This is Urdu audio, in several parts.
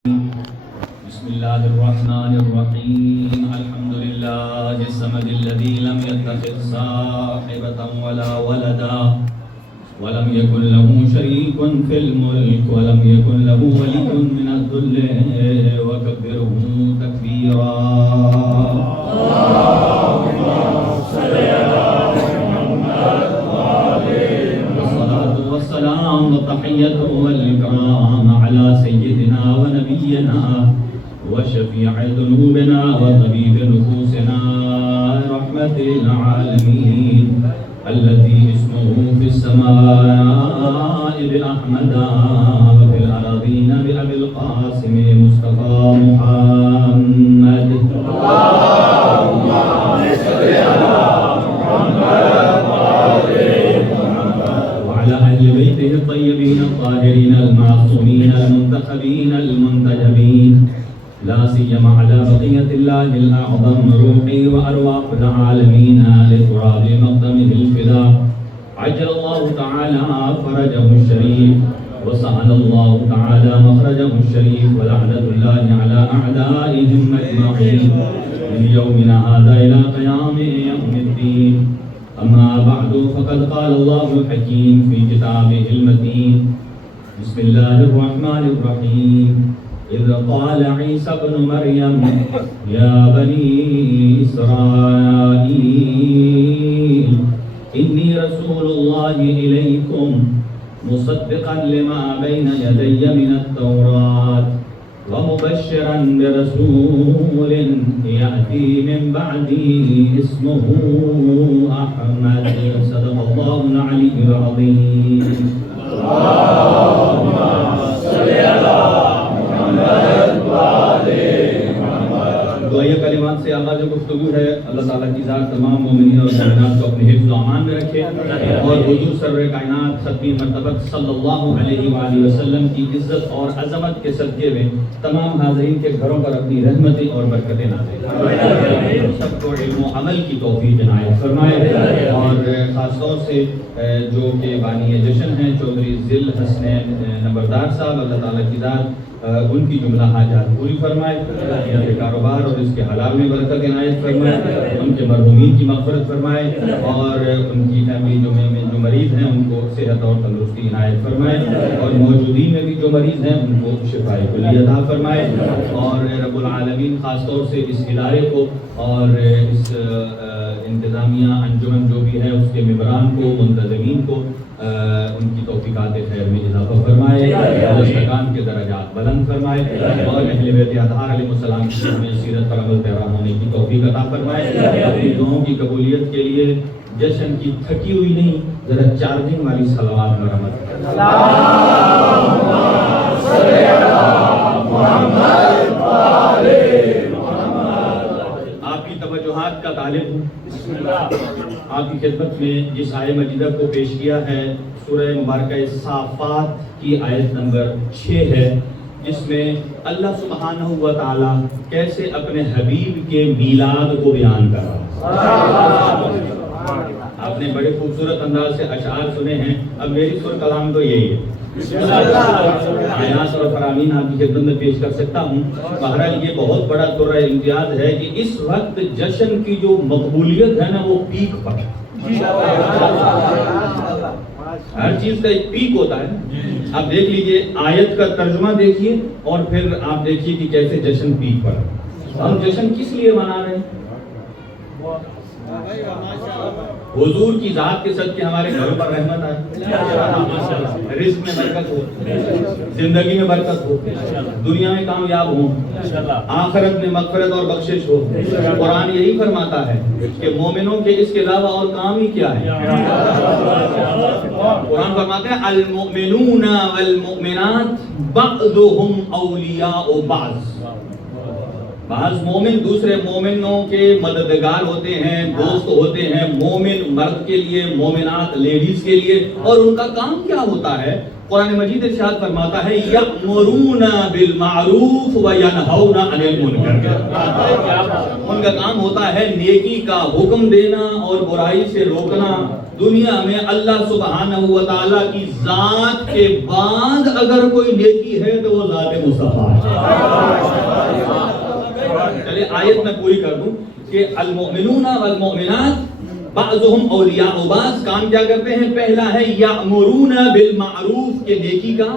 بسم الله الرحمن الرحيم الحمد لله الصمد الذي لم يتخذ صاحبة ولا ولدا ولم يكن له شريك في الملك ولم يكن له ولي من الذل وكبره تكبيرا. والصلاة والسلام والتحية والإكرام على سيدنا ونبينا وشفيع ذنوبنا وطبيب نفوسنا رحمة العالمين الذي اسمه في السماء بأحمد وفي الأرضين بأبي القاسم مصطفى محمد. اللهم صل على محمد وعلى أهل بيته الطيبين الطاهرين المعصومين المنتخبين المنتجبين لا سيما على بقية الله الأعظم روحي وأرواح العالمين لتراب مقدمه الفداء عجل الله تعالى فرجه الشريف وسهل الله تعالى مخرجه الشريف ولعنة الله على أعدائهم أجمعين من يومنا هذا إلى قيام يوم الدين. أما بعد فقد قال الله الحكيم في كتابه المتين بسم الله الرحمن الرحيم إذ قال عيسى ابن مريم يا بني إسرائيل إني رسول الله إليكم مصدقا لما بين يدي من التوراة ومبشرا برسول يأتي من بعدي اسمه أحمد. صدق الله العلي العظيم. اللهم صل على دعائے کلمات سے آغاز گفتگو ہے. اللہ تعالیٰ کی ذات تمام مومنین اور مومنات کو اپنے حفظ و امان میں رکھے اور حضور سرور کائنات ختمی مرتبہ صلی اللہ علیہ وآلہ وسلم کی عزت اور عظمت کے صدقے میں تمام حاضرین کے گھروں پر اپنی رحمتیں اور برکتیں نازل فرمائے. سب کو علم و عمل کی توفیق عنایت فرمائے اور خاص طور سے جو کہ بانی جشن ہیں چودھری ذل حسنین نمبردار صاحب, اللہ تعالیٰ کی ذات ان کی جملہ حاجات پوری فرمائے, ان کے کاروبار اور اس کے حلال میں برکت عنایت فرمائے, ان کے مرحومین کی مغفرت فرمائے اور ان کی فیملی میں جو مریض ہیں ان کو صحت اور تندرستی عنایت فرمائے اور موجودین میں بھی جو مریض ہیں ان کو شفائے کلی عطا فرمائے. اور رب العالمین خاص طور سے اس ادارے کو اور اس انتظامیہ انجمن جو بھی ہے اس کے ممبران کو منتظمین کو ان کی توفیقات خیر میں اضافہ فرمائے, مستقان کے درجات بلند فرمائے اور اہل بیت اطہار علیہ السلام کی ہمیں سیرت پر عمل پیرا ہونے کی توفیق عطا فرمائے. اپنی دعاؤں کی قبولیت کے لیے جشن کی تھکی ہوئی نہیں ذرا چارجنگ والی صلوات مرحمت. آپ کی توجہات کا طالب ہوں. آپ کی خدمت میں جس آیت مجیدہ کو پیش کیا ہے سورہ مبارکہ صافات کی آیت نمبر 6 ہے, جس میں اللہ سبحانہ و تعالی کیسے اپنے حبیب کے میلاد کو بیان کر رہا ہے. آپ نے بڑے خوبصورت انداز سے اشعار سنے ہیں. اب میری سر کلام تو یہی ہے, آیات اور فرامین آپ کی خدمت میں پیش کر سکتا ہوں. بہرحال یہ بہت بڑا ترہ امتیاز ہے کہ اس وقت جشن کی جو مقبولیت ہے نا وہ پیک پر ہے. ہر چیز کا ایک پیک ہوتا ہے. آپ دیکھ لیجئے آیت کا ترجمہ دیکھیے اور پھر آپ دیکھیے کہ کیسے جشن پیک پر ہے. ہم جشن کس لیے منا رہے ہیں؟ حضور کی ذات کے صدقے ہمارے گھروں پر رحمت آئے, رزق میں برکت ہو, زندگی میں برکت ہو, دنیا میں کامیاب ہو, آخرت میں مغفرت اور بخشش ہو. قرآن یہی فرماتا ہے کہ مومنوں کے اس کے علاوہ اور کام ہی کیا ہے. قرآن فرماتا ہے المؤمنون والمؤمنات بعضهم اولیاء بعض. بعض مومن دوسرے مومنوں کے مددگار ہوتے ہیں, دوست ہوتے ہیں. مومن مرد کے لیے, مومنات لیڈیز کے لیے. اور ان کا کام کیا ہوتا ہے؟ قرآن مجید ارشاد فرماتا ہے یأمرون بالمعروف وینہون عن المنکر، ان کا کام ہوتا ہے نیکی کا حکم دینا اور برائی سے روکنا۔ دنیا میں اللہ سبحانہ و تعالیٰ کی ذات کے بعد اگر کوئی نیکی ہے تو وہ ذات مصطفیٰ ہے۔ چلے آیت میں پوری کر دوں کہ المؤمنون والمؤمنات بعضهم اولیاء بعض کام کیا کرتے ہیں؟ پہلا ہے یأمرون بالمعروف کے نیکی کا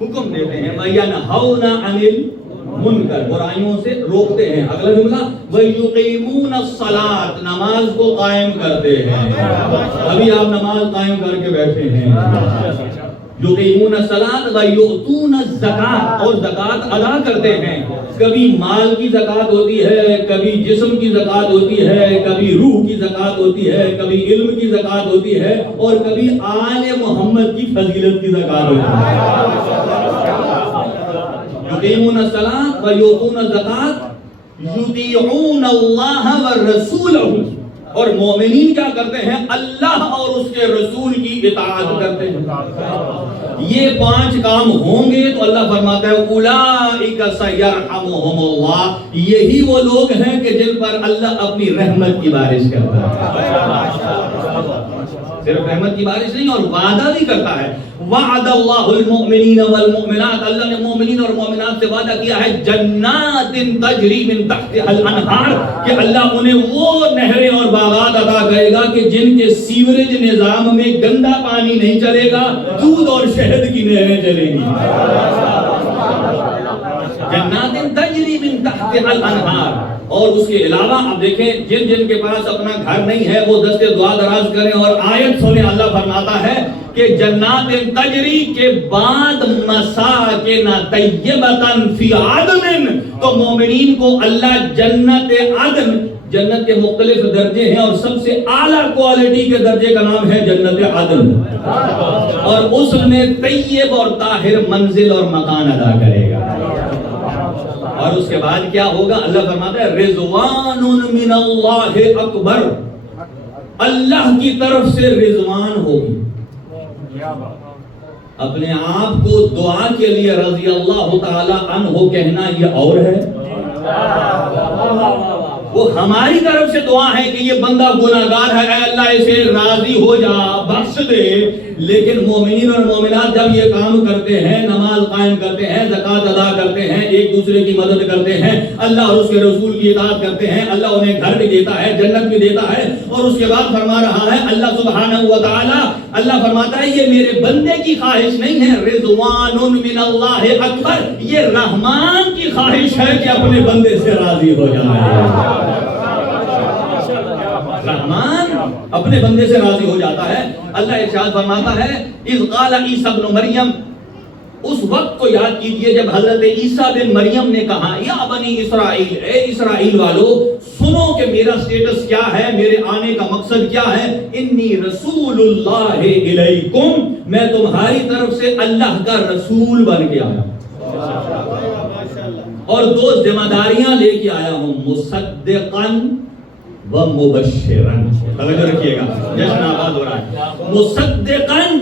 حکم دیتے ہیں، وینہون عن المنکر برائیوں سے روکتے ہیں۔ اگلا جملہ ویقیمون الصلاۃ نماز کو قائم کرتے ہیں۔ ابھی آپ نماز قائم کر کے بیٹھے ہیں۔ یقیمون الصلاۃ ویؤتون الزکاۃ اور زکوٰۃ ادا کرتے ہیں۔ کبھی مال کی زکوٰۃ ہوتی ہے، کبھی جسم کی زکوٰۃ ہوتی ہے، کبھی روح کی زکوٰۃ ہوتی ہے، کبھی علم کی زکوٰۃ ہوتی ہے، اور کبھی آل محمد کی فضیلت کی زکوٰۃ ہوتی ہے۔ یقیمون الصلاۃ ویؤتون الزکاۃ یطیعون اللہ والرسولہ، اور مومنین کیا کرتے ہیں؟ اللہ اور اس کے رسول کی اطاعت کرتے ہیں۔ یہ 5 کام ہوں گے تو اللہ فرماتا ہے اولئک سیرحمہم اللہ، یہی وہ لوگ ہیں کہ جن پر اللہ اپنی رحمت کی بارش کرتا ہے۔ صرف رحمت کی بارش نہیں، اور وعدہ بھی کرتا ہے۔ وعد اللہ المؤمنین والمؤمنات، اللہ نے مومنین اور مومنات سے وعدہ کیا ہے جنات تجری من تحتها الانہار، کہ اللہ انہیں وہ نہریں اور باغات عطا کرے گا کہ جن کے سیوریج نظام میں گندا پانی نہیں چلے گا، دودھ اور شہد کی نہریں چلیں گی۔ جنات تجری من تحتها الانہار۔ اور اس کے علاوہ آپ دیکھیں جن جن کے پاس اپنا گھر نہیں ہے وہ دست دعا دراز کریں اور آیت سنیں۔ اللہ فرماتا ہے کہ جنات تجری کے بعد مساکن طیبۃ فی عدن، تو مومنین کو اللہ جنت عدن، جنت کے مختلف درجے ہیں اور سب سے اعلیٰ کوالٹی کے درجے کا نام ہے جنت عدن، اور اس میں طیب اور طاہر منزل اور مکان ادا کرے گا۔ اور اس کے بعد کیا ہوگا؟ اللہ فرماتا ہے رضوان من اللہ اکبر، اللہ کی طرف سے رضوان ہوگی۔ اپنے آپ کو دعا کے لیے رضی اللہ تعالی عنہ کہنا یہ اور ہے، وہ ہماری طرف سے دعا ہے کہ یہ بندہ گناہگار ہے، اے اللہ اسے راضی ہو جا، بخش دے۔ لیکن مومنین اور مومنات جب یہ کام کرتے ہیں، نماز قائم کرتے ہیں، زکوٰۃ ادا کرتے ہیں، ایک دوسرے کی مدد کرتے ہیں، اللہ اور اس کے رسول کی اطاعت کرتے ہیں، اللہ انہیں گھر بھی دیتا ہے، جنت بھی دیتا ہے۔ اور اس کے بعد فرما رہا ہے اللہ سبحانہ و تعالی، اللہ فرماتا ہے یہ میرے بندے کی خواہش نہیں ہے، رضوان من اللہ اکبر، یہ رحمان کی خواہش ہے کہ اپنے بندے سے راضی ہو جائے۔ رحمان اپنے بندے سے راضی ہو جاتا ہے۔ اللہ ارشاد فرماتا ہے اذ قال عیسی ابن مریم، اس وقت کو یاد کیجئے جب حضرت عیسیٰ بن مریم نے کہا یا بنی اسرائیل، اے اسرائیل والو سنو کہ میرا سٹیٹس کیا ہے، میرے آنے کا مقصد کیا ہے۔ انی رسول اللہ الیکم، میں تمہاری طرف سے اللہ کا رسول بن کے آیا اور 2 ذمہ داریاں لے کے آیا ہوں، مصدقاً ومبشراً۔ توجہ رکھیے گا، جشن آباد ہو رہا ہے۔ مصدقاً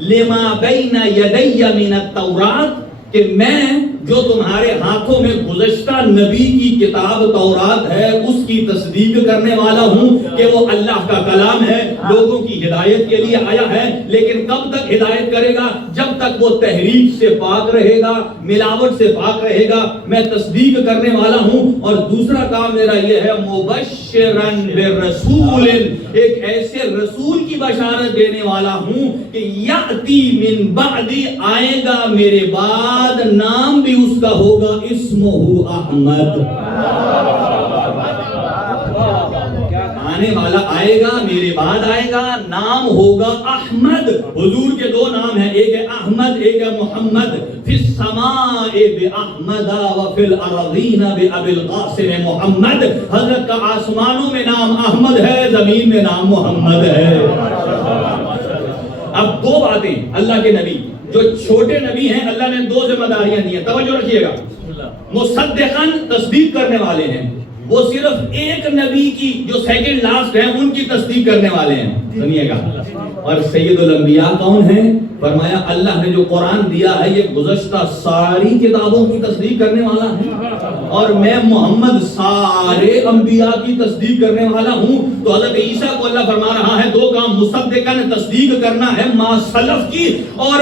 لما بین یدی من التوراۃ، کہ میں جو تمہارے ہاتھوں میں گزشتہ نبی کی کتاب تورات ہے اس کی تصدیق کرنے والا ہوں کہ وہ اللہ کا کلام ہے، لوگوں کی ہدایت کے لیے آیا ہے۔ لیکن کب تک ہدایت کرے گا؟ جب تک وہ تحریف سے پاک رہے گا، ملاوٹ سے پاک رہے گا، میں تصدیق کرنے والا ہوں۔ اور دوسرا کام میرا یہ ہے مبشراً برسول، ایک ایسے رسول کی بشارت دینے والا ہوں کہ یاتی من بعدی، آئے گا میرے بعد، نام بھی اس کا ہوگا اسمہ احمد، آنے والا آئے گا میرے بعد آئے گا، نام ہوگا احمد۔ حضور کے 2 نام ہیں، ایک ہے احمد، ایک ہے محمد۔ فی السماء باحمد وفی الارضین بابی القاسم محمد، حضرت کا آسمانوں میں نام احمد ہے، زمین میں نام محمد ہے۔ اب 2 باتیں اللہ کے نبی جو چھوٹے نبی ہیں، اللہ نے 2 ذمہ داریاں دی ہیں، توجہ رکھیے گا۔ مصدقاً تصدیق کرنے والے ہیں، وہ صرف ایک نبی کی جو سیکنڈ لاسٹ ہیں ان کی تصدیق کرنے والے ہیں. سنیے گا. اور سید الانبیاء کون ہیں؟ فرمایا اللہ نے جو قرآن دیا ہے یہ گزشتہ ساری کتابوں کی تصدیق کرنے والا ہے، اور میں محمد سارے انبیاء کی تصدیق کرنے والا ہوں. تو حضرت عیسیٰ کو اللہ فرما رہا ہے دو کام، مصدقاً تصدیق کرنا ہے ما سلف کی، اور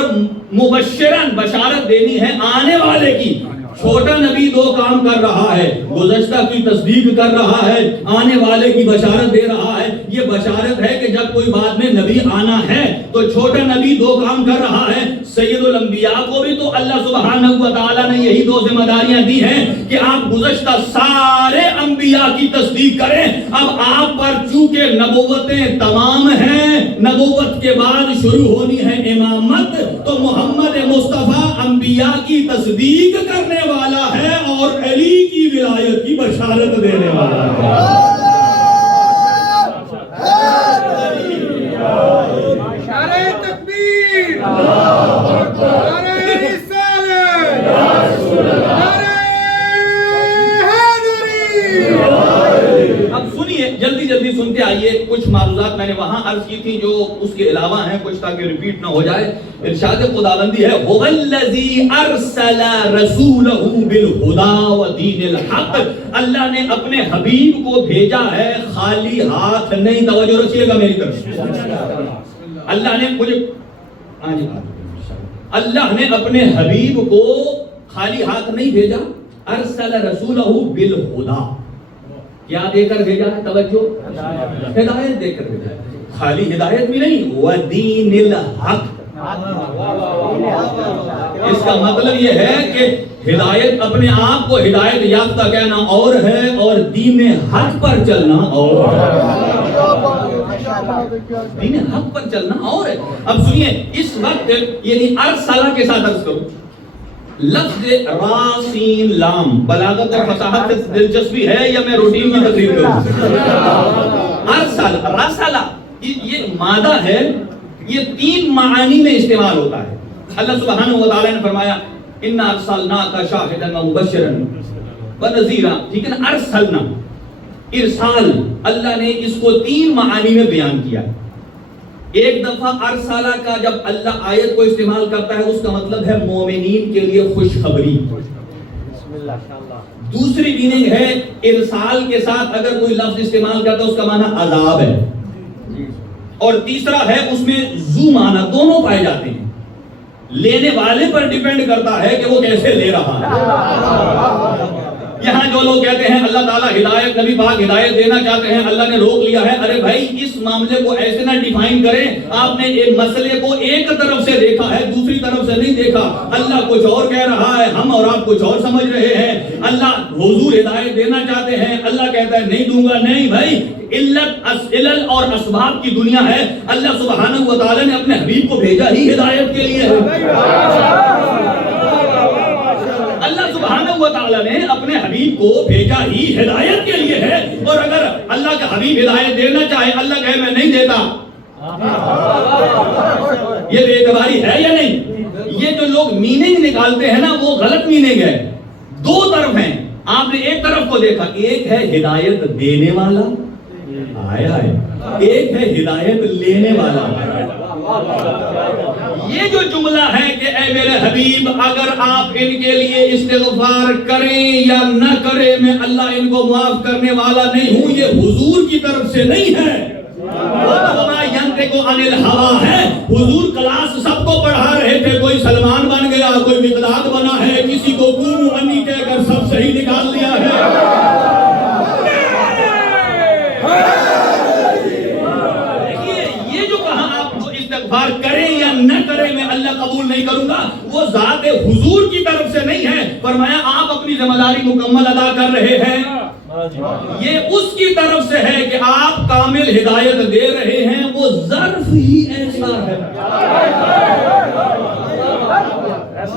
مبشراً بشارت دینی ہے آنے والے کی. چھوٹا نبی دو کام کر رہا ہے، گزشتہ کی تصدیق کر رہا ہے، آنے والے کی بشارت دے رہا ہے. یہ بشارت ہے کہ جب کوئی بعد میں نبی آنا ہے تو چھوٹا نبی دو کام کر رہا ہے. سید الانبیاء کو بھی تو اللہ سبحانہ و تعالیٰ نے یہی دو ذمہ داریاں دی ہیں کہ آپ گزشتہ سارے انبیاء کی تصدیق کریں. اب آپ پر چونکہ نبوتیں تمام ہیں، نبوت کے بعد شروع ہونی ہے امامت، تو محمد مصطفیٰ انبیاء کی تصدیق کرنے والا ہے اور علی کی ولایت کی بشارت دینے والا ہے. نعرہ تکبیر، نعرہ رسالت، نعرہ حیدری. اب سنیے، جلدی جلدی سنتے آئیے. کچھ معروضات میں نے وہاں عرض کی تھی جو اس کے علاوہ ہیں کچھ، تاکہ ریپیٹ نہ ہو جائے. ارشاد خداوندی ہے هو الذی ارسل رسولہ بالہدی ودین الحق. اللہ نے اپنے حبیب کو بھیجا ہے خالی ہاتھ نہیں. توجہ رکھیے گا میری طرف. اللہ نے مجھے اللہ نے اپنے حبیب کو خالی ہاتھ نہیں بھیجا. ارسل رسولہ بالہدی، کیا دے کر بھیجا ہے؟ توجہ، ہدایت دے کر بھیجا ہے. خالی ہدایت بھی نہیں، ودین الحق. اس کا مطلب یہ ہے کہ ہدایت اپنے آپ کو ہدایت یافتہ کہنا اور ہے، اور دین حق پر چلنا اور ہے. دین حق پر چلنا اور ہے. اب سنیے، اس وقت یعنی ارسلہ کے ساتھ عرض کرو. لفظ را سین لام بلاغت اور فصاحت سے دلچسپی ہے یا میں روٹین کی تقریر کروں؟ ارسل رسلہ یہ مادہ ہے، یہ تین معانی میں استعمال ہوتا ہے. اللہ سبحانہ و تعالی نے فرمایا انا ارسلناک شاہدا ومبشرا ونذیرا. ٹھیک ہے نا. ارسلنا، ارسال، اللہ نے اس کو تین معانی میں بیان کیا. ایک دفعہ ارسالہ کا جب اللہ آیت کو استعمال کرتا ہے اس کا مطلب ہے مومنین کے لیے خوشخبری. دوسری میننگ ہے ارسال کے ساتھ اگر کوئی لفظ استعمال کرتا ہے اس کا معنی عذاب ہے. اور تیسرا ہے اس میں ذو معنی، دونوں پائے جاتے ہیں. لینے والے پر ڈیپینڈ کرتا ہے کہ وہ کیسے لے رہا ہے. یہاں جو لوگ کہتے ہیں اللہ تعالیٰ ہدایت، نبی پاک ہدایت دینا چاہتے ہیں، اللہ نے روک لیا ہے. ارے بھائی اس معاملے کو ایسے نہ ڈیفائن کریں. آپ نے ایک مسئلے کو ایک طرف سے دیکھا ہے، دوسری طرف سے نہیں دیکھا. اللہ کچھ اور کہہ رہا ہے، ہم اور آپ کچھ اور سمجھ رہے ہیں. اللہ حضور ہدایت دینا چاہتے ہیں، اللہ کہتا ہے نہیں دوں گا. نہیں بھائی، علل اور اسباب کی دنیا ہے. اللہ سبحانہ و تعالی نے اپنے حبیب کو بھیجا ہی ہدایت کے لیے ہے. اللہ سبحانہ و تعالی نے اپنے حبیب کو بھیجا ہی ہدایت کے لیے ہے. اور اگر اللہ کا حبیب ہدایت دینا چاہے، اللہ کہے میں نہیں دیتا، یہ بے اعتباری ہے یا نہیں؟ یہ جو لوگ میننگ نکالتے ہیں نا وہ غلط میننگ ہے. دو طرف ہیں. آپ نے ایک طرف کو دیکھا، ایک ہے ہدایت دینے والا، ایک ہے ہدایت لینے والا. یہ جو جملہ ہے کہ اے میرے حبیب اگر آپ ان کے لیے استغفار کریں یا نہ کریں میں اللہ ان کو معاف کرنے والا نہیں ہوں، یہ حضور کی طرف سے نہیں ہے. حضور کلاس سب کو پڑھا رہے تھے، کوئی سلمان بن گیا، کوئی مقداد بنا ہے، کسی کو قوموا انی کہہ کر سب صحیح نکال لیا ہے. کریں یا نہ کریں میں اللہ قبول نہیں کروں گا، وہ ذات حضور کی طرف سے نہیں ہے. فرمایا آپ اپنی ذمہ داری مکمل ادا کر رہے ہیں، یہ اس کی طرف سے ہے کہ آپ کامل ہدایت دے رہے ہیں. وہ ظرف ہی ایسا ہے،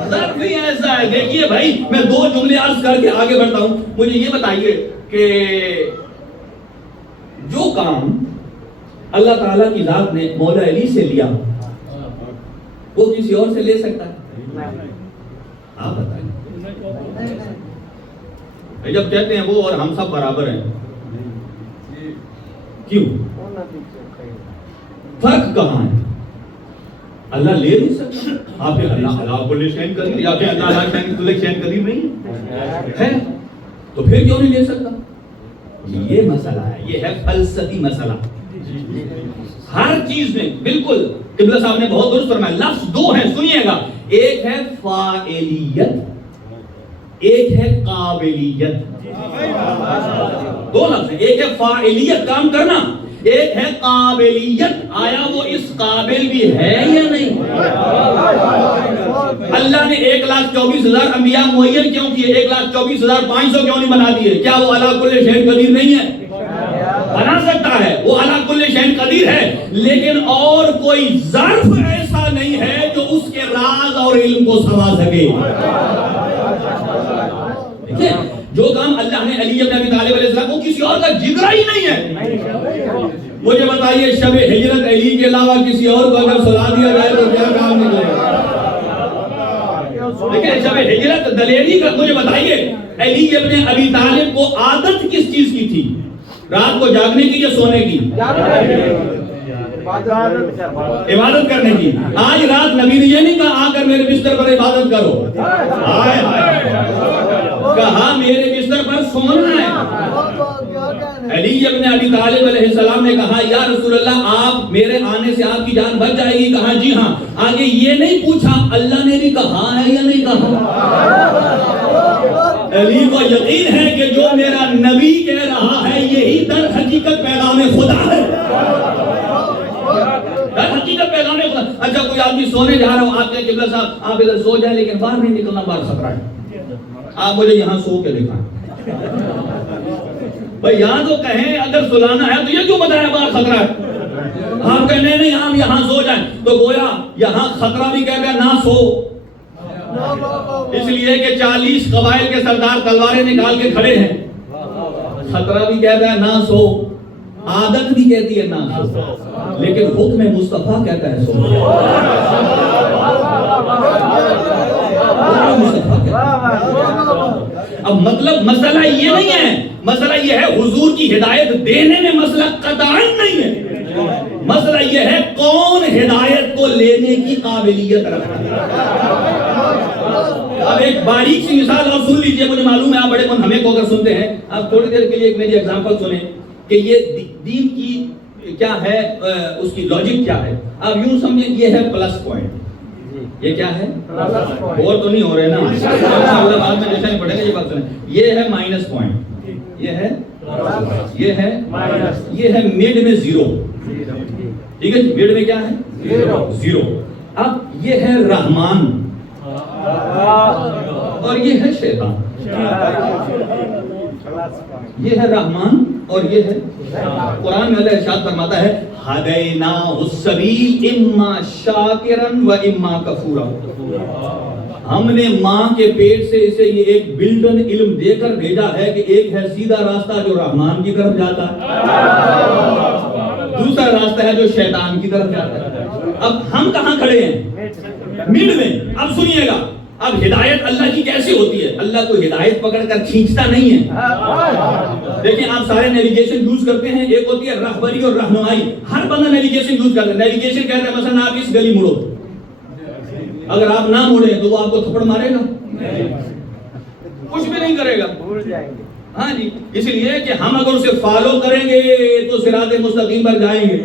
ظرف ہی ایسا ہے. دیکھیے بھائی میں دو جملے عرض کر کے آگے بڑھتا ہوں. مجھے یہ بتائیے کہ جو کام اللہ تعالیٰ کی ذات نے مولا علی سے لیا وہ کسی اور سے لے سکتا ہے؟ آپ بتائیں. جب کہتے ہیں وہ اور ہم سب برابر ہیں، کیوں؟ فرق کہاں ہے؟ اللہ لے نہیں سکتا، آپ اللہ کل شیء قدیر، یا کہ اللہ کل شیء قدیر نہیں ہے، تو پھر کیوں نہیں لے سکتا؟ یہ مسئلہ ہے، یہ ہے فلسفی مسئلہ۔ ہر چیز میں بالکل قبلہ صاحب نے بہت درست فرمایا، لفظ دو ہیں، سنیے گا، ایک ہے فاعلیت، ایک ہے قابلیت، دو لفظ ہیں، ایک ہے فاعلیت کام کرنا، ایک ہے قابلیت، آیا وہ اس قابل بھی ہے یا نہیں؟ اللہ نے 1,24,000 انبیاء معین کیوں کیے؟ 1,24,500 کیوں نہیں بنا دیے؟ کیا وہ علی کل شیء قدیر نہیں ہے؟ بنا سکتا ہے، وہ علی کل شیء قدیر ہے، لیکن اور کوئی ظرف ایسا نہیں ہے جو اس کے راز اور علم کو سما سکے۔ جو کام اللہ نے علی بن ابی طالب علیہ السلام کو، کسی اور کا جگرا ہی نہیں ہے۔ مجھے بتائیے شب ہجرت علی کے علاوہ کسی اور کو اگر سلا دیا جائے تو کیا کام نکلے گا؟ لیکن شب ہجرت دلیری کا، مجھے بتائیے علی ابن ابی طالب کو عادت کس چیز کی تھی؟ رات کو جاگنے کی یا سونے کی؟ عبادت کرنے کی۔ آج رات نبی نے یہ نہیں کہا آ کر میرے بستر پر عبادت کرو، کہا میرے بستر پر سونا ہے۔ علی ابن ابی طالب علیہ السلام نے کہا یا رسول اللہ آپ میرے آنے سے آپ کی جان بچ جائے گی؟ کہا جی ہاں۔ آگے یہ نہیں پوچھا اللہ نے بھی کہا ہے یا نہیں کہا؟ علی کو یقین ہے کہ جو میرا نبی کہہ رہا ہے یہی در حقیقت پیغام خدا ہے، در حقیقت پیغام خدا۔ اچھا کوئی آدمی سونے جا رہا ہو، آپ کے قبلہ صاحب آپ ادھر سو جائیں لیکن باہر نہیں نکلنا، باہر خطرہ ہے، آپ مجھے یہاں سو کے دکھائیں۔ بھئی یہاں تو کہیں اگر سلانا ہے تو یہ کیوں بتایا باہر خطرہ ہے؟ آپ کہیں نہیں آپ یہاں سو جائیں، تو گویا یہاں خطرہ بھی کہہ گیا نہ سو، اس لیے کہ 40 قبائل کے سردار تلواریں نکال کے کھڑے ہیں، خطرہ بھی کہہ گیا نہ سو، عادت بھی کہتی ہے نہ سو، لیکن حکم مصطفیٰ کہتا ہے سو۔ اب مطلب مسئلہ یہ نہیں ہے، مسئلہ یہ ہے حضور کی ہدایت دینے میں مسئلہ قطعاً نہیں ہے، مسئلہ یہ ہے کون ہدایت کو لینے کی قابلیت رکھتا ہے۔ اب ایک باریک سی مثال اور سن لیجئے، مجھے معلوم ہے آپ بڑے منہمک ہو کر سنتے ہیں، آپ تھوڑی دیر کے لیے ایک میری ایگزامپل سنیں کہ یہ دین کی کیا ہے، اس کی لاجک کیا ہے۔ آپ یوں سمجھیں یہ ہے پلس پوائنٹ، یہ کیا ہے؟ اور تو نہیں ہو رہے نا، انشاءاللہ بعد میں جیسا نہیں پڑھیں گے یہ بات سنیں، یہ ہے مائنس پوائنٹ، یہ ہے مڈ میں زیرو، ٹھیک ہے، مڈ میں کیا ہے؟ زیرو۔ اب یہ ہے رحمان اور یہ ہے شیطان، یہ ہے رحمان اور یہ ہے، قرآن میں اللہ ارشاد فرماتا ہے ہدیناہ السبیل اما شاکرا و اما کفورا، ہم نے ماں کے پیٹ سے اسے یہ ایک بلڈن علم دے کر بھیجا ہے کہ ایک ہے سیدھا راستہ جو رحمان کی طرف جاتا ہے، دوسرا راستہ ہے جو شیطان کی طرف جاتا ہے۔ اب ہم کہاں کھڑے ہیں؟ مڈ میں۔ اب سنیے گا، اب ہدایت اللہ کی کیسی ہوتی ہے؟ اللہ کو ہدایت پکڑ کر کھینچتا نہیں ہے۔ دیکھیں آپ سارے نیویگیشن یوز کرتے ہیں، ایک ہوتی ہے رہبری اور رہنمائی، ہر بندہ نیویگیشن یوز کرتا ہے۔ نیویگیشن کہتا ہے مثلا آپ اس گلی مڑو، اگر آپ نہ مڑیں تو وہ آپ کو تھپڑ مارے گا، کچھ بھی نہیں کرے گا، ہاں جی، اس لیے کہ ہم اگر اسے فالو کریں گے تو صراط مستقیم پر جائیں گے،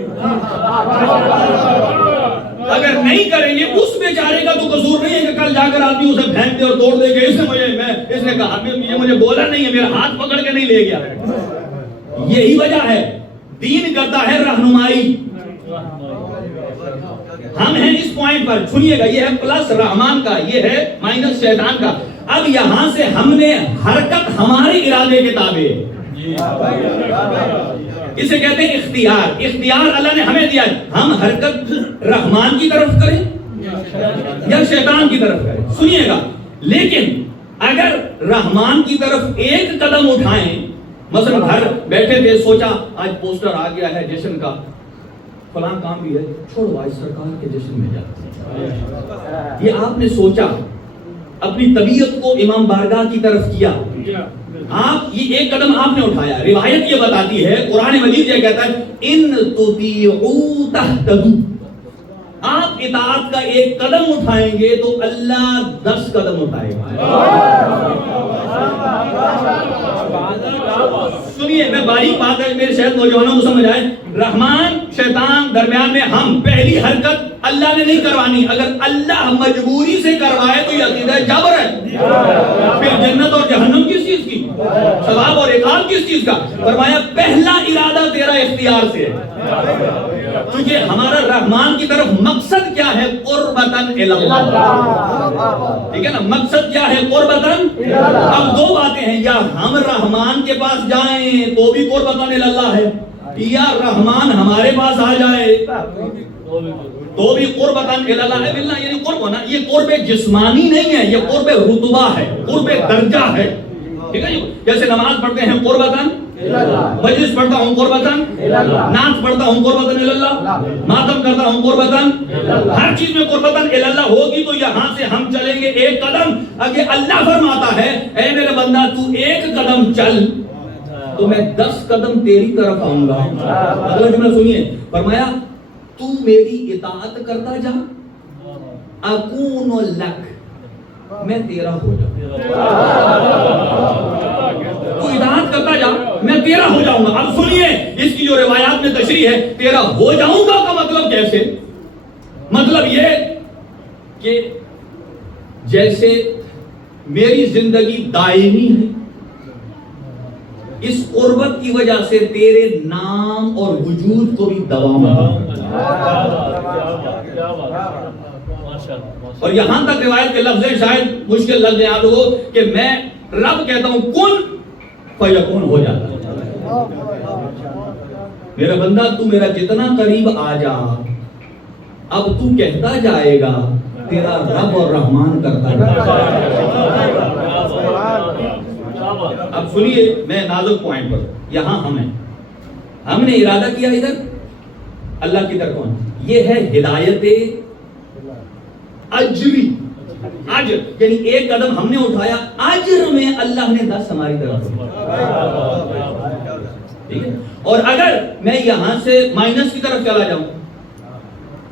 اگر نہیں کریں گے اس بیچارے کا تو قصور نہیں ہے کہ کل جا کر آدمی اسے پھینک دے اور توڑ دے کہ اس نے کہا یہ مجھے بولا نہیں ہے، میرا ہاتھ پکڑ کے نہیں لے گیا۔ یہی وجہ ہے دین کرتا ہے رہنمائی۔ ہم ہیں اس پوائنٹ پر، سنیے گا، یہ ہے پلس رحمان کا، یہ ہے مائنس شیطان کا۔ اب یہاں سے ہم نے حرکت ہمارے ارادے کے تابع ہے، اسے کہتے ہیں اختیار۔ اختیار اللہ نے ہمیں دیا ہے، ہم حرکت رحمان کی طرف کریں یا شیطان کی طرف کریں۔ سنیے گا، لیکن اگر رحمان کی طرف ایک قدم اٹھائیں، مثلا گھر بیٹھے تھے، سوچا آج پوسٹر آ گیا ہے جشن کا، فلاں کام بھی ہے، چھوڑو آج سرکار کے جشن میں جاتے ہیں، یہ آپ نے سوچا، اپنی طبیعت کو امام بارگاہ کی طرف کیا، آپ یہ ایک قدم آپ نے اٹھایا، روایت یہ بتاتی ہے، قرآن مجید یہ کہتا ہے ان تطیعوا تہتدوا، آپ اطاعت کا ایک قدم اٹھائیں گے تو اللہ 10 قدم اٹھائے گا۔ سنیے، میں باریک بات ہے، میرے شاید نوجوانوں کو سمجھ آئے، رحمان شیطان درمیان میں ہم، پہلی حرکت اللہ نے نہیں کروانی، اگر اللہ مجبوری سے کروائے تو یہ عقیدہ جبر ہے۔ پھر جنت اور جہنم کس چیز کی، ثواب اور عقاب کس چیز کا؟ فرمایا پہلا ارادہ تیرا اختیار سے ہے، کیونکہ ہمارا رحمان کی طرف مقصد کیا ہے؟ قربتاً الی اللہ، ٹھیک ہے نا، مقصد کیا ہے؟ قربتاً۔ اب دو باتیں ہیں، یا ہم رحمان کے پاس جائیں تو بھی قربتاً الی اللہ ہے، یا رحمان ہمارے پاس آ جائے تو بھی قربتاً الی اللہ ہے۔ باللہ یعنی قرب ہونا، یہ قرب جسمانی نہیں ہے، یہ قرب رتبہ ہے، قرب درجہ ہے، ٹھیک ہے جی۔ جیسے نماز پڑھتے ہیں قربتاً، مجلس پڑھتا ہوں قربتاً، نعت پڑھتا ہوں قربتاً الی اللہ، ماتم کرتا ہوں قربتاً، ہر چیز میں قربتاً الی اللہ ہوگی تو یہاں سے ہم چلیں گے ایک قدم۔ اگر اللہ فرماتا ہے اے میرے بندہ تو ایک قدم چل تو میں 10 قدم تیری طرف آؤں گا۔ اگلا جملہ سنیے، فرمایا تو میری اطاعت کرتا جا، اکون لک، میں تیرا ہو جاؤں، تو اطاعت کرتا جا میں تیرا ہو جاؤں گا۔ اب سنیے اس کی جو روایات میں تشریح ہے، تیرا ہو جاؤں گا کا مطلب کیسے؟ مطلب یہ کہ جیسے میری زندگی دائمی ہے، اس قربت کی وجہ سے تیرے نام اور وجود کو بھی دوام ہے۔ اور یہاں تک روایت کے لفظ شاید مشکل لگ جائے آپ لوگوں کہ میں رب کہتا ہوں کن فیکون ہو جاتا ہے۔ میرا بندہ تو میرا جتنا قریب آ جا، اب تو کہتا جائے گا تیرا رب اور رحمان کرتا جائے گا۔ اب سنیے، میں نازک پوائنٹ پر، یہاں ہم نے ارادہ کیا ادھر اللہ کی طرف، یہ ہے ہدایت اجری، اجر یعنی ایک قدم ہم نے اٹھایا، اجر میں اللہ نے 10 ہماری طرف، ٹھیک ہے۔ اور اگر میں یہاں سے مائنس کی طرف چلا جاؤں،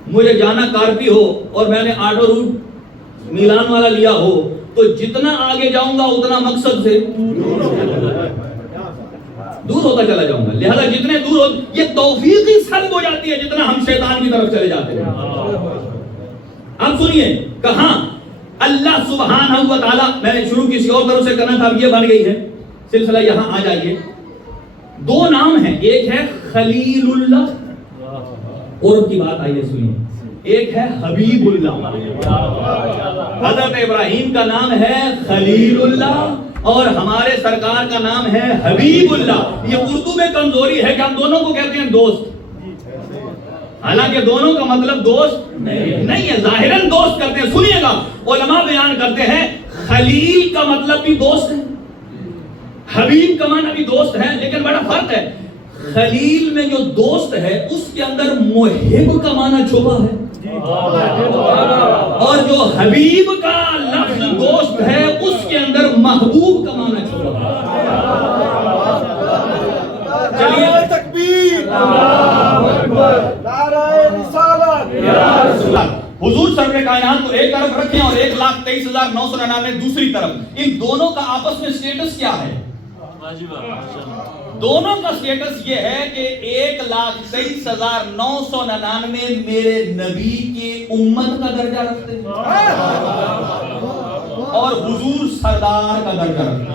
مجھے جانا کارپی ہو اور میں نے آٹو روٹ میلان والا لیا ہو تو جتنا آگے جاؤں گا اتنا مقصد سے دور ہوتا چلا جاؤں گا، لہذا جتنے دور ہو، یہ توفیقی سلب ہو جاتی ہے جتنا ہم شیطان کی طرف چلے جاتے ہیں۔ اب سنیے، کہاں اللہ سبحانہ و تعالیٰ، میں نے شروع کسی اور طرف سے کرنا تھا، اب یہ بن گئی ہے سلسلہ، یہاں آ جائیے۔ 2 نام ہیں، ایک ہے خلیل اللہ، قرب کی بات آئیے سنیے، ایک ہے حبیب اللہ۔ حضرت ابراہیم کا نام ہے خلیل اللہ اور ہمارے سرکار کا نام ہے حبیب اللہ۔ یہ اردو میں کمزوری ہے کہ ہم دونوں کو کہتے ہیں دوست، حالانکہ دونوں کا مطلب دوست نہیں ہے، ظاہراً دوست کرتے ہیں۔ سنیے گا، علماء بیان کرتے ہیں خلیل کا مطلب بھی دوست ہے، حبیب کا معنی بھی دوست ہے، لیکن بڑا فرق ہے۔ خلیل میں جو دوست ہے اس کے اندر محب کا معنی چھپا ہے، اور جو حبیب کا لفظ دوست ہے اس کے اندر محبوب کا معنی چھپا ہے۔ چلیے تکبیر، اللہ اکبر، نعرہ رسالت، یا رسول اللہ۔ حضور سرور کائنات کو ایک طرف رکھیں اور 1,23,999 دوسری طرف، ان دونوں کا آپس میں سٹیٹس کیا ہے؟ دونوں کا سٹیٹس یہ ہے کہ 1,23,999 میرے نبی کی امت کا درجہ رکھتے ہیں اور حضور سردار کا درجہ رکھتے ہیں۔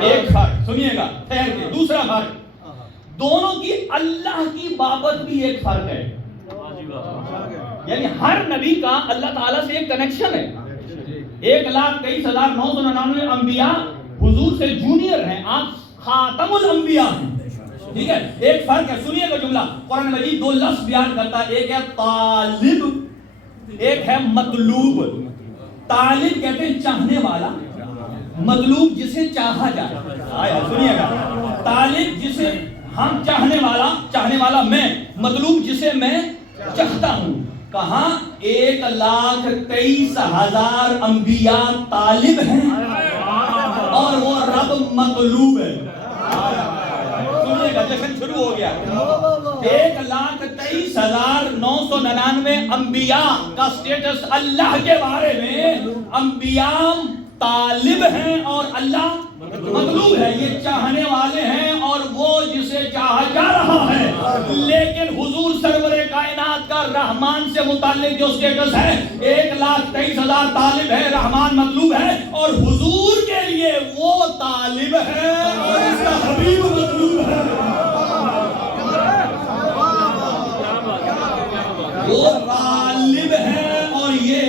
ایک فرق سنیے گا، ٹھہر کے، دوسرا فرق، دونوں کی اللہ کی بابت بھی ایک فرق ہے، یعنی ہر نبی کا اللہ تعالیٰ سے ایک کنیکشن ہے۔ 1,23,999 انبیاء حضور سے جونیئر ہیں، آپ خاتم الانبیاء ہیں، ٹھیک ہے۔ ایک فرق ہے، سنیے گا جملہ، قرآن مجید 2 لفظ بیان کرتا ہے، ایک ہے طالب، ایک ہے مطلوب۔ طالب کہتے ہیں چاہنے والا، مطلوب جسے چاہا جائے۔ سنیے گا، طالب جسے ہم چاہنے والا میں، مطلوب جسے میں چاہتا ہوں۔ کہاں 1,23,000 انبیاء طالب ہیں اور وہ مطلوب ہے. سنیے گا, جشن شروع ہو گیا. 1,23,999 انبیاء کا سٹیٹس اللہ کے بارے میں, انبیاء طالب ہیں اور اللہ مطلوب ہے, یہ چاہنے والے ہیں اور وہ جسے چاہا جا رہا ہے. لیکن حضور سرور کائنات کا رحمان سے متعلق جو سٹیٹس ہے, 1,23,000 طالب ہے, رحمان مطلوب ہے, اور حضور کے لیے وہ طالب ہے اور اس کا حبیب مطلوب ہے. وہ طالب ہے اور یہ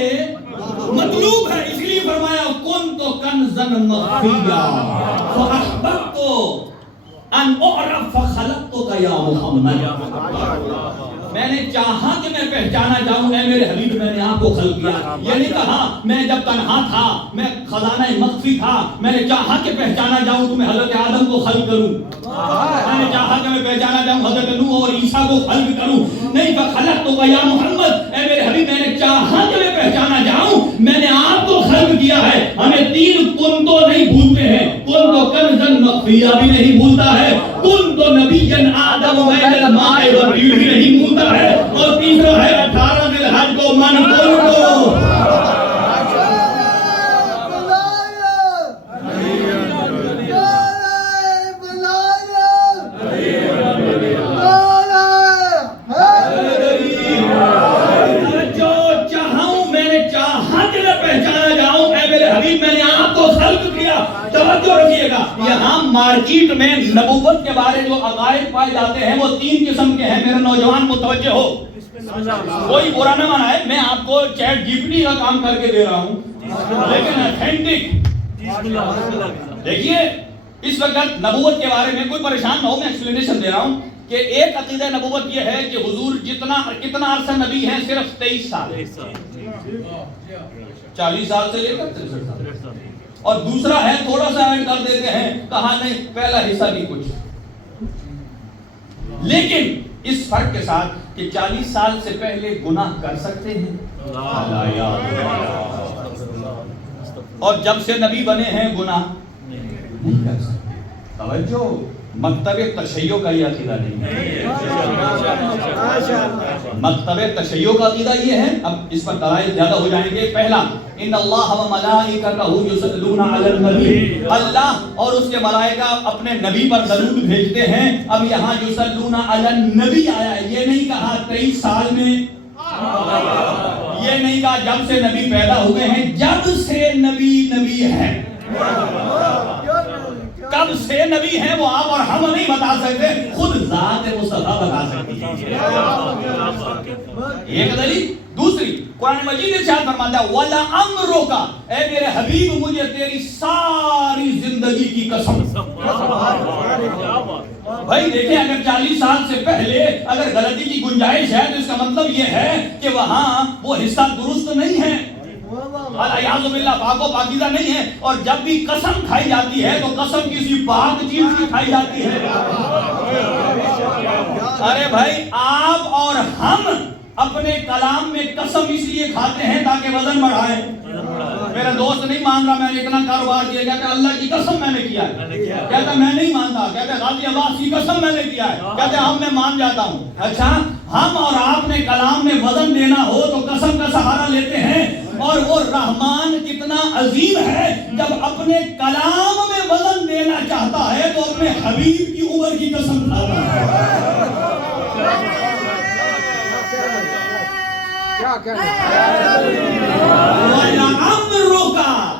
مطلوب ہے. اس لیے فرمایا کنت کنزا مخفیا فاحببت ان اعرف فخلقتک یا محمد. میں نے چاہا کہ میں پہچانا جاؤں, اے میرے حبیب میں نے آپ کو خلق کیا. یہ نہیں کہا میں جب تنہا تھا, میں خزانہ مخفی تھا, میں نے چاہا کہ پہچانا جاؤں تو میں حضرت آدم کو خلق کروں, میں نے چاہا کہ میں پہچانا جاؤں حضرت نوح اور عیسیٰ کو خلق کروں. نہیں, فخلقتک یا محمد, اے میرے حبیب میں نے چاہا کہ میں پہچانا جاؤں, میں نے آپ کو خلق کیا ہے. ہمیں 3 کن تو نہیں بھولتے ہیں, کن تو کنزا مخفیا بھی نہیں بھولتا ہے, کن تو نبی آدم بین الماء والطین بھی نہیں بھولتا ہے, اور تیسرا ہے 18 ذی الحج کو من کن کو. یہاں مارکیٹ میں نبوت کے بارے جو عقائد پائے جاتے ہیں وہ 3 قسم کے ہیں. میرے نوجوان متوجہ ہو, کوئی برا نہ منائے, میں آپ کو چیٹ جی پی ٹی کا کام کر کے دے رہا ہوں, لیکن اتھینٹک. دیکھیے اس وقت نبوت کے بارے میں کوئی پریشان نہ ہو, میں ایکسپلینیشن دے رہا ہوں کہ ایک عقیدہ نبوت یہ ہے کہ حضور کتنا عرصہ نبی ہیں, صرف 23 سال, 40 سال سے لے کر 63 سال. اور دوسرا ہے تھوڑا سا ایڈ کر دیتے ہیں, کہا نہیں پہلا حصہ بھی کچھ, لیکن اس فرق کے ساتھ کہ 40 سال سے پہلے گناہ کر سکتے ہیں اور جب سے نبی بنے ہیں گناہ نہیں کر سکتے. توجہ, مکتب تشیع کا یہ عقیدہ نہیں ہے. مکتب تشیع کا عقیدہ یہ ہے, اب اس پر دلائل زیادہ ہو جائیں گے. پہلا, ان اللہ و ملائکتہ یصلون علی النبی, اللہ اور اس کے ملائکہ اپنے نبی پر درود بھیجتے ہیں. اب یہاں یصلون علی النبی آیا ہے, یہ نہیں کہا 23 سال میں, یہ نہیں کہا جب سے نبی پیدا ہوئے ہیں, جب سے نبی ہے. کب سے نبی ہیں وہ آپ اور ہم نہیں بتا سکتے, خود ذات مصطفیٰ بتا سکتی ہے. ایک دلیل. دوسری, قرآن مجید ارشاد فرماتا ہے وَلَا أَمْرُكَ, اے میرے حبیب مجھے تیری ساری زندگی کی قسم. بھائی دیکھیں, اگر 40 سال سے پہلے اگر غلطی کی گنجائش ہے تو اس کا مطلب یہ ہے کہ وہاں وہ حصہ درست نہیں ہے, الیاذ باللہ پاک و پاکیزہ نہیں ہے. اور جب بھی قسم کھائی جاتی ہے تو قسم کسی پاک چیز کی کھائی جاتی ہے. ارے بھائی, آپ اور ہم اپنے کلام میں قسم اس لیے کھاتے ہیں تاکہ وزن بڑھائیں. میرا دوست نہیں مان رہا, میں نے اتنا کاروبار کیا, کہتا ہے اللہ کی قسم میں نے کیا ہے, کہتا ہے میں نہیں مانتا, کہتا ہے غازی عباس کی قسم میں نے کیا ہے, کہتا ہے ہم میں مان جاتا ہوں. اچھا, ہم اور آپ نے کلام میں وزن دینا ہو تو قسم کا سہارا لیتے ہیں. اور وہ رحمان کتنا عظیم ہے, جب اپنے کلام میں وزن دینا چاہتا ہے تو اپنے حبیب کی عمر کی قسم کھاتا ہے.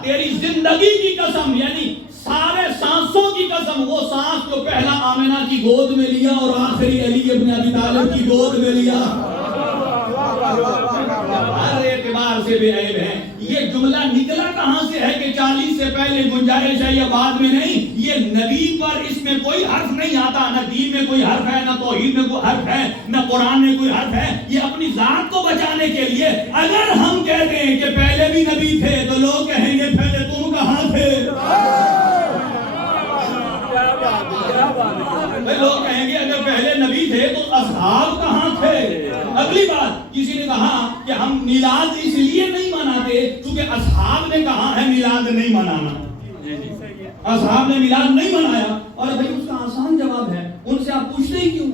تیری زندگی کی قسم, یعنی سارے سانسوں کی قسم. وہ سانس جو پہلا آمنہ کی گود میں لیا اور آخری علی ابن ابی طالب کی گود میں لیا, ہر اعتبار سے بے عیب ہے. یہ جملہ نکلا کہاں سے ہے کہ 40 سے پہلے گنجائش ہے یا بعد میں نہیں؟ یہ نبی پر اس میں کوئی حرف نہیں آتا, نہ دین میں کوئی حرف ہے, نہ توحید میں کوئی حرف ہے, نہ قرآن میں کوئی حرف ہے. یہ اپنی ذات کو بچانے کے لیے. اگر ہم کہتے ہیں کہ پہلے بھی نبی تھے تو لوگ کہیں گے پہلے تم کہاں تھے. لوگ کہیں گے اگر پہلے نبی تھے تو اصحاب کہاں تھے. اگلی بات, کسی نے کہا کہ ہم میلاد اس لیے نہیں مناتے کیونکہ اصحاب نے کہا ہے میلاد نہیں منانا. اصحاب نے میلاد نہیں منایا، اور بھائی اس کا آسان جواب ہے، ان سے آپ پوچھتے ہی کیوں؟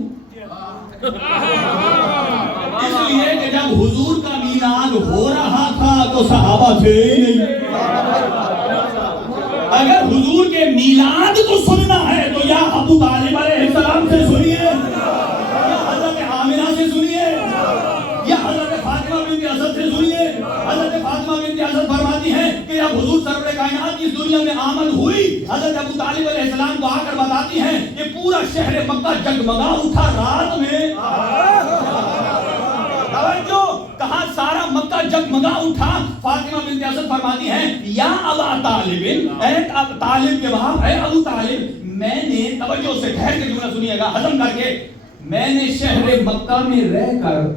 اس لیے کہ جب حضور کا میلاد ہو رہا تھا تو صحابہ تھے ہی نہیں۔ اگر حضور کے میلاد کو سننا ہے تو یا ابو طالب علیہ السلام سے سنیے، یا حضرت آمنہ سے سنیے، یا حضرت فاطمہ بنت اسد سے سنیے۔ حضرت فاطمہ بنت اسد فرماتی ہیں کہ جب حضور سرور کائنات کی اس دنیا میں آمد ہوئی، حضرت ابو طالب علیہ السلام کو آ کر بتاتی ہیں کہ پورا شہر مکہ جگمگا اٹھا رات میں۔ توجہ، کہاں سارا مکہ جگمگا اٹھا۔ فاطمہ بنت اسد فرماتی ہیں یا ابا طالب، اے طالب کے باپ، اے ابو طالب، میں نے، توجہ سے ٹھہر کے جملہ سنیے گا ہضم کر کے، میں نے شہر مکہ میں رہ کر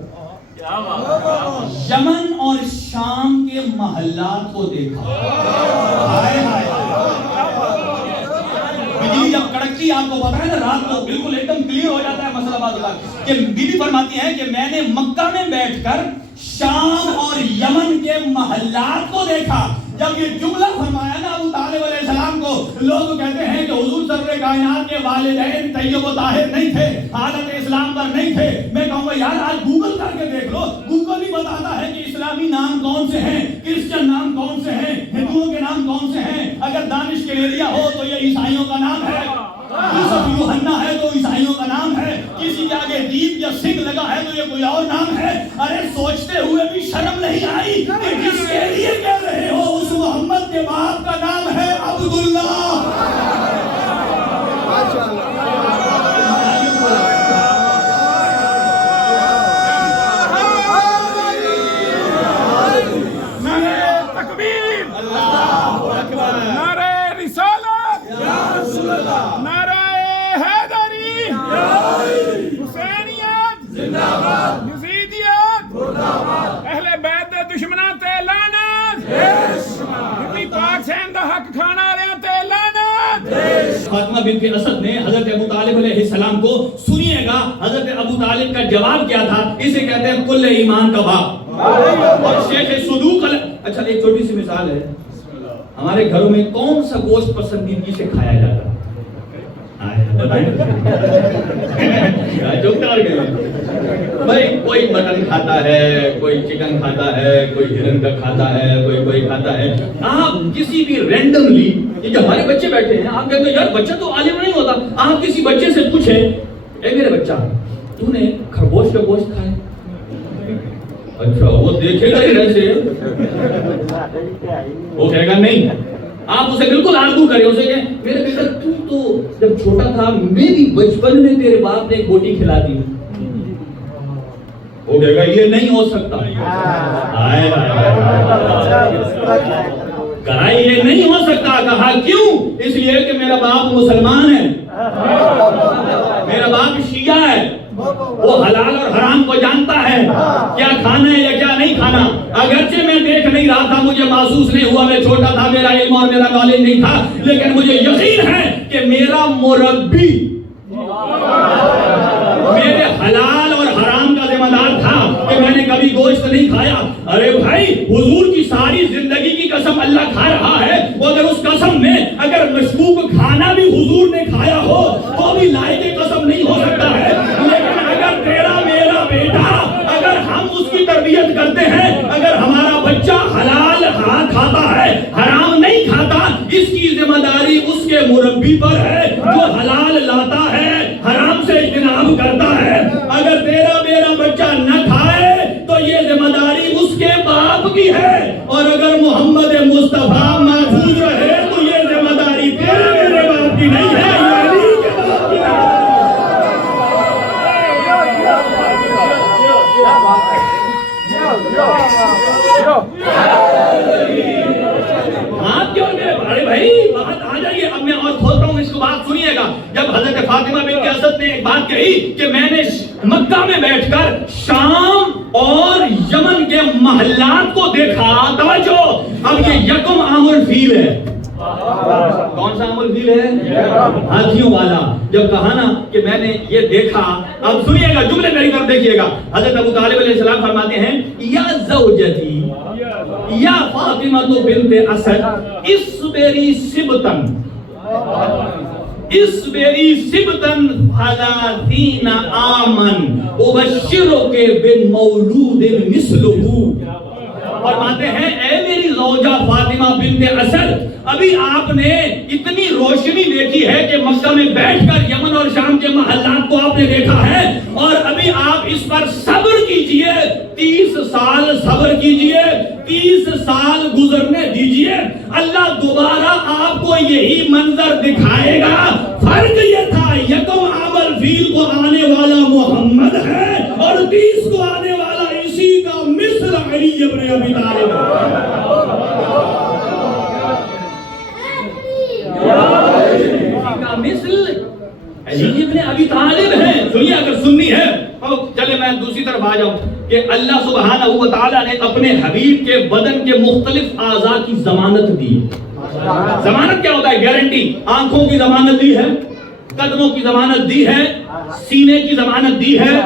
یمن اور شام کے محلات کو دیکھا۔ بجلی جب کڑکتی آپ کو پتا ہے نا رات کو بالکل ایک دم کلیئر ہو جاتا ہے مسئلہ بات ہوتا ہے کہ بی بی فرماتی ہیں کہ میں نے مکہ میں بیٹھ کر شام اور یمن کے محلات کو دیکھا۔ جب یہ جملہ فرمایا نا ابو طالب علیہ السلام کو، لوگ کہتے ہیں کہ حضور سرور کائنات کے والدین طیب و طاہر نہیں تھے، حالت اسلام پر نہیں تھے۔ میں کہوں گا یار آج گوگل کر کے دیکھ لو، گوگل بھی بتاتا ہے کہ اسلامی نام کون سے ہیں، کرسچن نام کون سے ہیں، ہندوؤں کے نام کون سے ہیں۔ اگر دانش کے ایریا ہو تو یہ عیسائیوں کا نام ہے، یوسف یوحنا ہے تو عیسائیوں کا نام ہے، کسی کے آگے دیپ یا سنگھ لگا ہے تو یہ کوئی اور نام ہے۔ ارے سوچتے ہوئے بھی شرم نہیں آئی کہ جس کے لیے کہہ رہے ہو اس محمد کے باپ کا نام ہے عبداللہ۔ فاطمہ بنت اسد نے حضرت ابو طالب علیہ السلام کو، سنیے گا حضرت ابو طالب کا جواب کیا تھا، اسے کہتے ہیں کل ایمان کا باپ اور شیخ صدوق۔ اچھا ایک چھوٹی سی مثال ہے، ہمارے گھروں میں کون سا گوشت پسندیدگی سے کھایا جاتا ہے؟ بھائی کوئی مٹن کھاتا ہے، کوئی چکن کھاتا ہے، کوئی ہرن کا کھاتا ہے، کوئی کھاتا ہے۔ آپ کسی بھی رینڈملی، یہ جو ہمارے بچے بیٹھے ہیں، آپ کہتے ہیں یار بچہ تو عالم نہیں ہوتا، آپ کسی بچے سے پوچھیں اے میرے بچہ تو نے خرگوش کا گوشت کھایا؟ اچھا وہ دیکھے گا ہی ایسے، وہ کہے گا نہیں۔ آپ اسے بالکل آرگو کریں، اسے کہ میرے بیٹا تو جب چھوٹا تھا میری بچپن میں تیرے باپ نے بوٹی کھلا دی، وہ کہے گا یہ نہیں ہو سکتا۔ کہا یہ نہیں ہو سکتا، کہا کیوں؟ اس لیے کہ میرا باپ مسلمان ہے، میرا باپ شیعہ ہے، وہ حلال اور حرام کو جانتا ہے، کیا کھانا ہے یا کیا نہیں کھانا۔ اگرچہ میں دیکھ نہیں رہا تھا، مجھے محسوس نہیں ہوا، میں چھوٹا تھا، میرا علم اور میرا نالج نہیں تھا، لیکن مجھے یقین ہے کہ میرا مربی میرے حلال اور حرام کا ذمہ دار تھا کہ میں نے کبھی گوشت نہیں کھایا۔ ارے بھائی حضور کی ساری زندگی کی قسم اللہ کھا رہا ہے، وہ اگر اس قسم میں اگر مشکوک کھانا بھی حضور نے کھایا ہو تو بھی لائق قسم نہیں ہو سکتا ہے۔ لیکن اگر تیرا میرا بیٹا، اگر ہم اس کی تربیت کرتے ہیں، اگر ہمارا بچہ حلال کھاتا ہے حرام نہیں کھاتا، اس کی ذمہ داری اس کے مربی پر ہے جو حلال لاتا ہے، حرام سے اجتناب کرتا ہے۔ اگر تیرا میرا بچہ نہ کھائے تو یہ ذمہ داری اس کے باپ کی ہے، اور اگر محمد مصطفیٰ محفوظ رہے تو یہ ذمہ داری تیرے میرے باپ کی نہیں ہے، یہ علی کے باپ کی ہے۔ آپ کیوں میرے بڑے بھائی بات آ جائیے، اب میں اور کھولتا ہوں اس کو، بات سنیے گا۔ جب حضرت فاطمہ بنت اسد نے ایک بات کہی کہ میں نے مکہ میں بیٹھ کر شام اور یمن کے محلات کو دیکھا، توجہ، اب یہ یکم عام الفیل ہے۔ کون سا عام الفیل ہے؟ ہاتھیوں والا۔ جب کہا نا کہ میں نے یہ دیکھا، اب سنیے گا جملے میری طرف دیکھیے گا۔ حضرت ابو طالب علیہ السلام فرماتے ہیں یا زوجتی یا فاطمہ بنت اسد اس اصبری سبتن ثلاثین عامن ابشرک بمولود مثلہ. فرماتے ہیں اے میری زوجہ فاطمہ بنت اسد، ابھی آپ نے اتنی روشنی دیکھی ہے کہ مکہ میں بیٹھ کر یمن اور شام کے محلات کو آپ نے دیکھا ہے، اور ابھی آپ اس پر صبر کیجئے، 30 سال صبر کیجئے، 30 سال گزرنے دیجئے، اللہ دوبارہ آپ کو یہی منظر دکھائے گا. فرق یہ تھا یکم عام الفیل کو آنے والا محمد ہے اور 30 کو آنے والا اسی کا مثل علی ابن ابی طالب. مثل علی ابن ابی طالب ہے. سنیے، اگر سننی ہے چلے میں دوسری طرف آ جاؤں کہ اللہ سبحانہ و تعالیٰ نے اپنے حبیب کے بدن کے مختلف اعضاء کی ضمانت دی. ضمانت کیا ہوتا ہے؟ گارنٹی. آنکھوں کی ضمانت دی ہے، قدموں کی ضمانت دی ہے، سینے کی ضمانت دی ہے،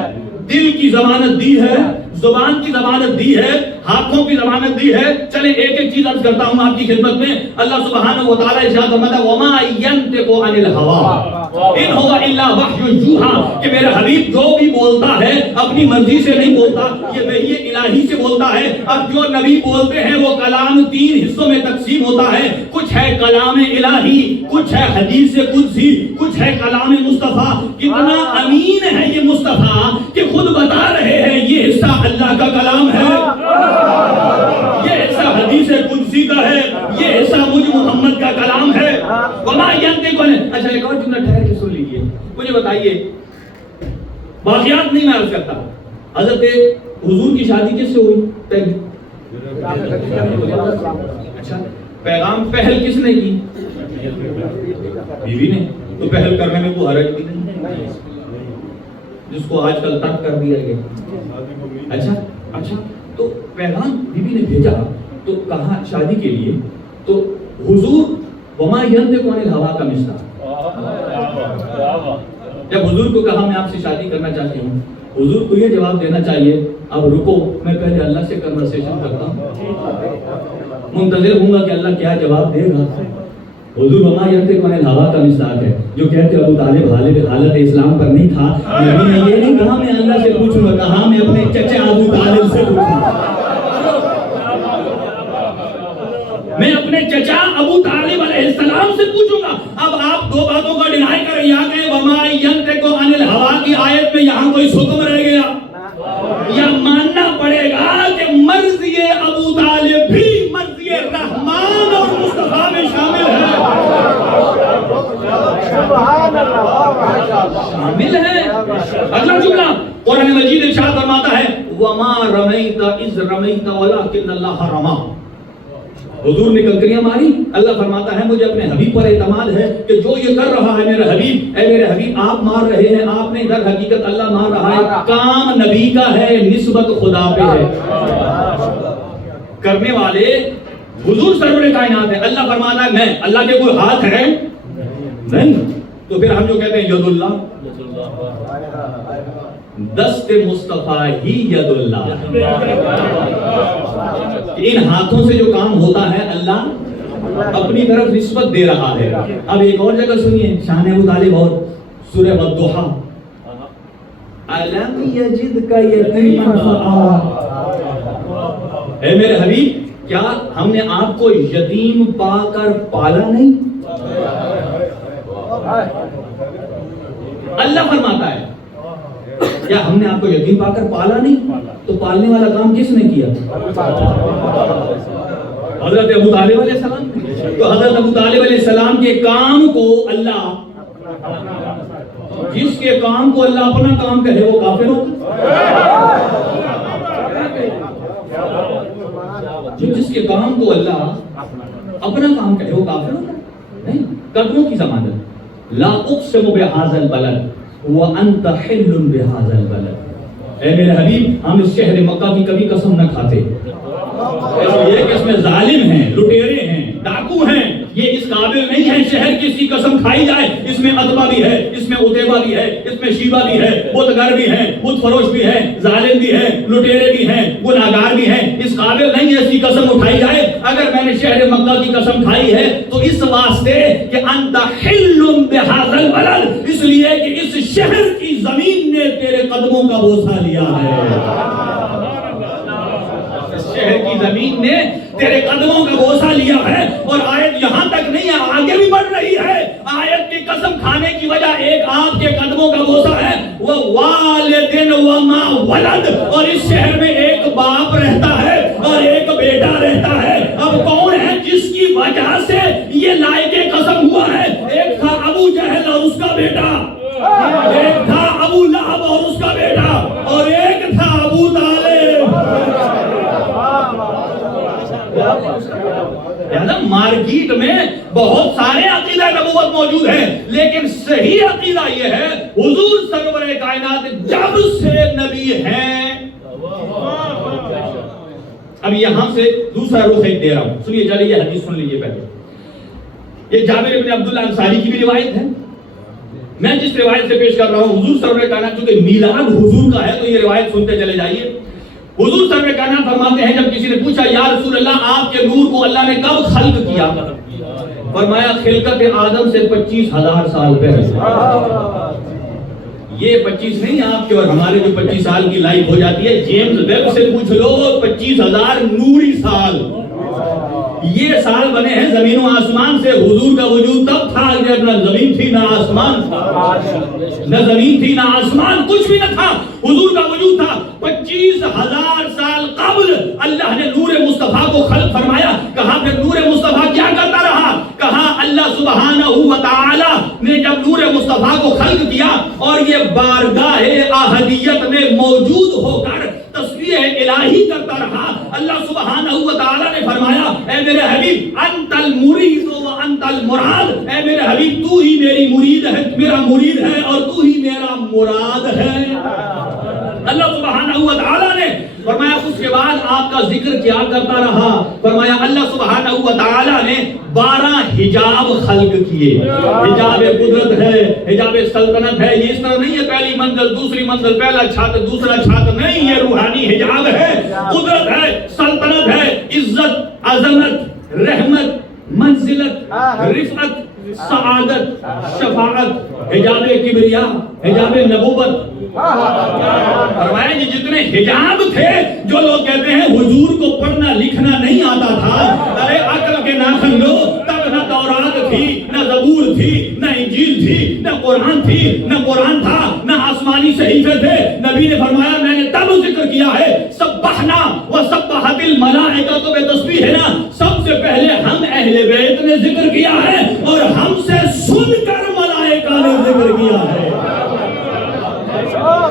دل کی ضمانت دی ہے، زبان کی ضمانت دی ہے، ہاتھوں کی ضمانت دی ہے. چلے ایک ایک چیز عرض کرتا ہوں آپ کی خدمت میں. اللہ سبحانہ و تعالیٰ ارشاد فرماتا ہے وما ينطق عن الهوى ان هو الا وحی یوحی، کہ میرا حبیب جو بھی بولتا ہے اپنی مرضی سے نہیں بولتا، یہ وحی الہی سے بولتا ہے. اب جو نبی بولتے ہیں وہ کلام 3 حصوں میں تقسیم ہوتا ہے. کچھ ہے کلام الہی، کچھ ہے حدیث قدسی، کچھ ہے کلام مصطفیٰ. کتنا امین ہے یہ مصطفیٰ کہ خود بتا رہے ہیں یہ حصہ اللہ کا کلام ہے، یہ حصہ حدیث قدسی کا ہے، یہ حصہ مجھ محمد کا کلام ہے. وما ينطق عن. اچھا ایک اور جملہ ٹھہر کے سن لیجیے، مجھے بتائیے، واقعات نہیں میں عرض کرتا، حضرت حضور کی شادی کس سے ہوئی؟ اچھا پیغام پہل کس نے کی؟ بیوی نے. تو پہل کرنے میں کوئی حرج بھی نہیں، جس کو آج کل ترک کر دیا گیا. اچھا تو پیغام بیوی نے بھیجا تو کہا شادی کے لیے، تو حضور وما ينطق عن الهوى کا مصرع. جب حضور کو کہا میں آپ سے شادی کرنا چاہتی ہوں، حضور کو یہ جواب دینا چاہیے اب رکو میں پہلے اللہ سے کنورسیشن کرتا ہوں، منتظر ہوں گا کہ اللہ کیا جواب دے گا. حضور وما ينطق عن الهوى کا مصداق ہے. جو کہتے ابو طالب حالت اسلام پر نہیں تھا، نبی نے یہ نہیں کہا میں اللہ سے پوچھوں گا، کہا میں اپنے چچا ابو طالب سے پوچھوں گا، میں اپنے چچا ابو طالب علیہ السلام سے پوچھوں گا. اب آپ 2 باتوں کا ڈینائی کریں، یا کہ وما ينطق عن الهوى کی آیت میں یہاں کوئی حکم رہ گیا، یا ماننا پڑے گا کہ مرضی ابو طالب بھی مرضی رحمان اور مصطفیٰ میں شامل ہے. شامل ہے. اگلا جملہ قرآن مجید ارشاد فرماتا ہے وما رمیت اذ رمیت ولکن اللہ رمی. حضور نے کنکریاں ماری، اللہ فرماتا ہے مجھے اپنے حبیب پر اعتماد ہے کہ جو یہ کر رہا ہے میرا حبیب، اے میرے حبیب آپ مار رہے ہیں، آپ نے در حقیقت اللہ مار رہا ہے، کام نبی کا ہے، نسبت خدا پہ ہے. کرنے والے حضور سرور کائنات ہے. اللہ فرماتا ہے میں، اللہ کے کوئی ہاتھ ہے نہیں. تو پھر ہم جو کہتے ہیں ید اللہ، دست مصطفیٰ ہی ید اللہ. ان ہاتھوں سے جو کام ہوتا ہے اللہ اپنی طرف نسبت دے رہا ہے. اب ایک اور جگہ سنیے شان ابو طالب اور سورہ والضحیٰ. الم یجدک یتیما فآویٰ. اے میرے حبیب کیا ہم نے آپ کو یتیم پا کر پالا نہیں؟ اللہ فرماتا ہے کیا ہم نے آپ کو یتیم پا کر پالا نہیں؟ تو پالنے والا کام کس نے کیا؟ حضرت ابو طالب علیہ السلام. تو حضرت ابو طالب علیہ السلام کے کام کو اللہ، جس کے کام کو اللہ اپنا کام کہے وہ کافر ہوتا. جس کے کام کو اللہ اپنا کام کہے وہ کافر ہوتا نہیں. قدموں کی ضمانت، لا اقسم بہذا البلد وانت حل بہذا البلد. اے میرے حبیب ہم اس شہر مکہ کی کبھی قسم نہ کھاتے، یہ کہ اس میں ظالم ہیں، لٹیرے ہیں، ڈاکو ہیں، یہ اس قابل نہیں ہے شہر کی سی قسم کھائی جائے. اس میں عتبہ بھی ہے، اس میں عتیبہ بھی ہے، اس میں شیبہ بھی ہے، بتگر بھی ہے، بت فروش بھی ہے، ظالم بھی ہے، لٹیرے بھی ہیں، گناہگار بھی ہیں. اس قابل نہیں ایسی قسم اٹھائی جائے. اگر میں نے شہر مکہ کی قسم کھائی ہے تو اس واسطے کہ انت حل بہذا البلد، اس لیے کہ اس شہر کی زمین نے تیرے قدموں کا بوسہ لیا ہے. شہر کی زمین نے تیرے قدموں کا بوسہ لیا ہے. اور آیت یہاں تک نہیں ہے، آگے بھی بڑھ رہی ہے. آیت کی قسم کھانے کی وجہ ایک آپ کے قدموں کا بوسہ ہے، وہ والدن وما ولد، اور اس شہر میں ایک باپ رہتا ہے اور ایک بیٹا رہتا ہے. اب کون ہے جس کی وجہ سے یہ لائق قسم ہوا ہے؟ ایک تھا ابو جہل اور اس کا بیٹا، ایک تھا ابو لہب اور اس کا بیٹا، اور ایک تھا ابو طالب. مارکیٹ میں بہت سارے عقیدہ نبوت موجود ہیں، لیکن صحیح عقیدہ یہ ہے حضور سرور کائنات جب سے نبی ہیں. اب یہاں سے دوسرا رخ ایک دے رہا ہوں، سنیے چلیے یہ حدیث سن لیجیے پہلے. یہ جابر بن عبداللہ انصاری کی بھی روایت ہے. میں جس روایت سے پیش کر رہا ہوں حضور سرور کائنات، چونکہ میلاد حضور کا ہے تو یہ روایت سنتے چلے جائیے. حضور سرور کائنات فرماتے ہیں جب کسی نے پوچھا یا رسول اللہ آپ کے نور کو اللہ نے کب خلق کیا؟ فرمایا خلقت آدم سے 25,000 سال پہلے. یہ 25 نہیں آپ کے اور ہمارے جو 25 سال کی لائف ہو جاتی ہے، جیمز ویب سے پوچھ لو 25,000 نوری سال. یہ سال بنے ہیں زمین و آسمان سے. حضور کا وجود تب تھا جب نہ زمین تھی نہ آسمان تھا، نہ زمین تھی نہ آسمان، کچھ بھی نہ تھا. حضور کا وجود تھا. 25,000 سال قبل اللہ نے نور مصطفیٰ کو خلق فرمایا. کہا پھر نور مصطفیٰ کیا کرتا رہا؟ کہا اللہ سبحانہ و تعالی نے جب نور مصطفیٰ کو خلق کیا اور یہ بارگاہ احدیت میں موجود ہو کر تسبیح الہی کرتا رہا، اللہ سبحانہ و تعالی نے فرمایا اے میرے حبیب انت المرید و انت المراد، اے میرے حبیب تو ہی میری مرید ہے، میرا مرید ہے اور تو ہی میرا مراد ہے. اللہ سبحانہ و تعالی نے فرمایا اس کے بعد آپ کا ذکر کیا کرتا رہا. فرمایا اللہ سبحانہ و تعالی نے 12 حجاب خلق کیے. حجاب قدرت ہے، حجاب سلطنت ہے. یہ اس طرح نہیں ہے پہلی منزل دوسری منزل، پہلا چھت دوسرا چھت، نہیں. یہ روحانی حجاب ہے، قدرت ہے، سلطنت ہے، عزت، عظمت، رحمت، منزلت، رفعت، سعادت، شفاعت، حجاب کبریا، حجاب نبوت. فرمایا کہ جتنے حجاب تھے، جو لوگ کہتے ہیں حضور کو پڑھنا لکھنا نہیں آتا تھا، ارے عقل کے ناخن لو، تب نہ تورات تھی، نہ زبور تھی، نہ انجیل تھی، نہ قرآن تھی، نہ قرآن تھا، نہ آسمانی صحیفے تھے. نبی نے فرمایا میں نے تب ذکر کیا ہے سبحنا و سبحت الملائکہ، تو بے تسبیح ہے نا، سب سے پہلے ہم اہل بیت نے ذکر کیا ہے اور ہم سے سن کر ملائکہ نے ذکر کیا ہے.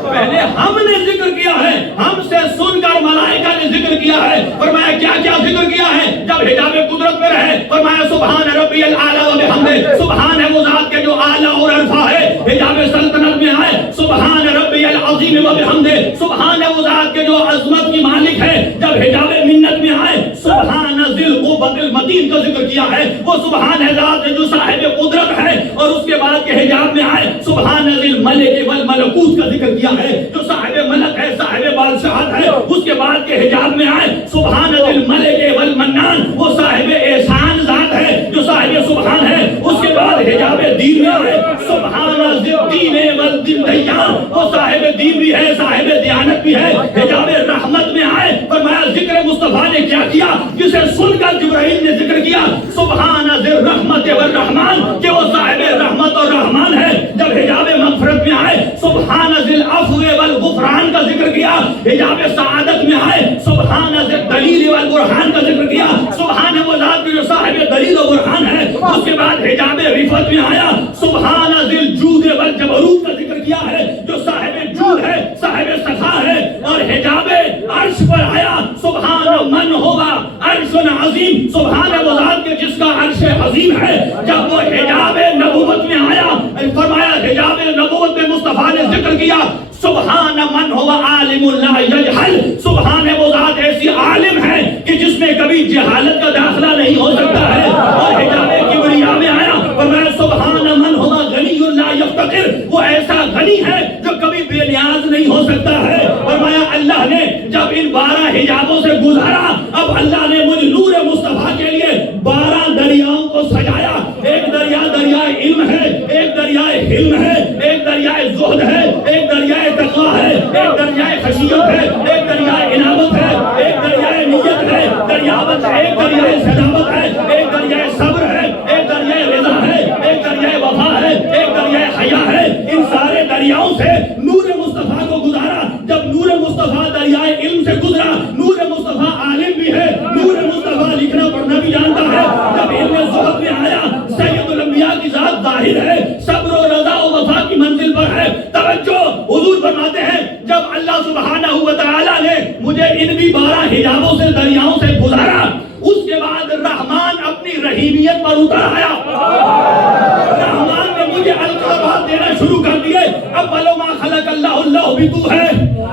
پہلے ہم نے ذکر کیا ہے، ہم سے سن کر ملائکہ نے ذکر کیا ہے. فرمایا کیا کیا ذکر کیا ہے؟ جب حجاب قدرت میں رہے فرمایا سبحان ربی الاعلی و بحمدہ، سبحان ہے وہ ذات کے جو اعلی اور عرفہ ہے. حجاب سلطنت میں آئے سبحان ربی العظیم و بحمدہ، سبحان ہے وہ ذات کے جو عظمت کی مالک ہے. جب حجاب منت میں آئے سبحان ذی القوۃ المتین کا ذکر کیا ہے. وہ سبحان ہے ذات جو صاحب قدرت ہے. اور اس کے بعد کے حجاب میں آئے سبحان ذی الملک والملکوت کا ذکر کیا ہے، جو صاحب ملک ہے، صاحب بادشاہت ہے. اس کے بعد کے حجاب میں آئے سبحان ذی الملک والمنان، وہ صاحب احسان ذات ہے، جو صاحب سبحان ہے. اس کے بعد حجاب دین میں آئے سبحان ذی الدین والدیان، وہ صاحب دین بھی ہے، صاحب دیانت بھی ہے. حجاب رحمت میں آئے فرمایا ذکر مصطفیٰ نے کیا کیا، جسے سن کر جبرائیل نے ذکر کیا سبحان ذی الرحمت والرحمان، کہ وہ صاحب رحمت اور رحمان ہے. جب حجاب مغفرت میں آئے سبحان ذی العفو والغفران کا ذکر کیا. حجاب سعادت میں آئے سبحان ذی الدلیل والبرہان کا ذکر کیا. سبحان وہ ذات جو صاحب دلیل و برہان ہے. اس کے بعد حجاب رفعت میں آیا سبحان ذی الجود والجبروت کا ذکر کیا ہے، جو صاحب جود ہے، صاحب سخا ہے. اور حجاب عرش پر آیا سبحان من ہوگا عرش عظیم، سبحان وہ ذات کے جس کا عرش عظیم ہے. جب وہ حجاب نبوت میں آیا فرمایا حجاب نبوت میں مصطفیٰ نے ذکر کیا سبحان من ہوا عالم لا یجہل، سبحان وہ ذات ایسی عالم ہے کہ جس میں کبھی جہالت کا داخلہ نہیں ہو سکتا ہے. اور حجاب کبریا میں آیا فرمایا سبحان من ہوا غنی لا یفتقر، وہ ایسا غنی ہے جو کبھی بے نیاز نہیں ہو سکتا ہے. فرمایا اللہ نے جب ان 12 حجابوں سے گزارا جب اللہ نے مجھ نور مصطفیٰ کے لیے 12 دریاؤں کو سجایا، ایک دریا دریائے علم ہے، ایک دریائے حلم ہے، ایک دریائے زہد ہے، ایک دریائے تقویٰ ہے، ایک دریائے خشیت ہے، ایک دریائے انابت ہے، ایک دریائے نیت ہے، دریاوت ہے، ایک دریائے صداقت ہے، ایک دریائے صبر ہے، ایک دریائے رضا ہے، ایک دریائے وفا ہے، ایک دریائے حیا ہے۔ ان سارے دریاؤں سے نور مصطفیٰ کو گزارا۔ جب نور مصطفیٰ دریائے علم سے گزرا، نور مصطفیٰ عالم بھی ہے، نور مصطفیٰ لکھنا پڑھنا بھی جانتا ہے۔ جب علم زہد میں آیا، سید الانبیاء کی ذات ظاہر ہے، صبر و رضا و وفا کی منزل پر ہے۔ توجہ، حضور فرماتے ہیں جب اللہ سبحانہ و تعالی نے مجھے ان بھی 12 حجابوں سے دریاؤں سے گزارا، اس کے بعد رحمان اپنی رحیمیت پر اتر آیا۔ رحمان نے مجھے القابات دینا شروع کر دیے۔ اول ما خلق اللہ، اللہ بھی تو ہے۔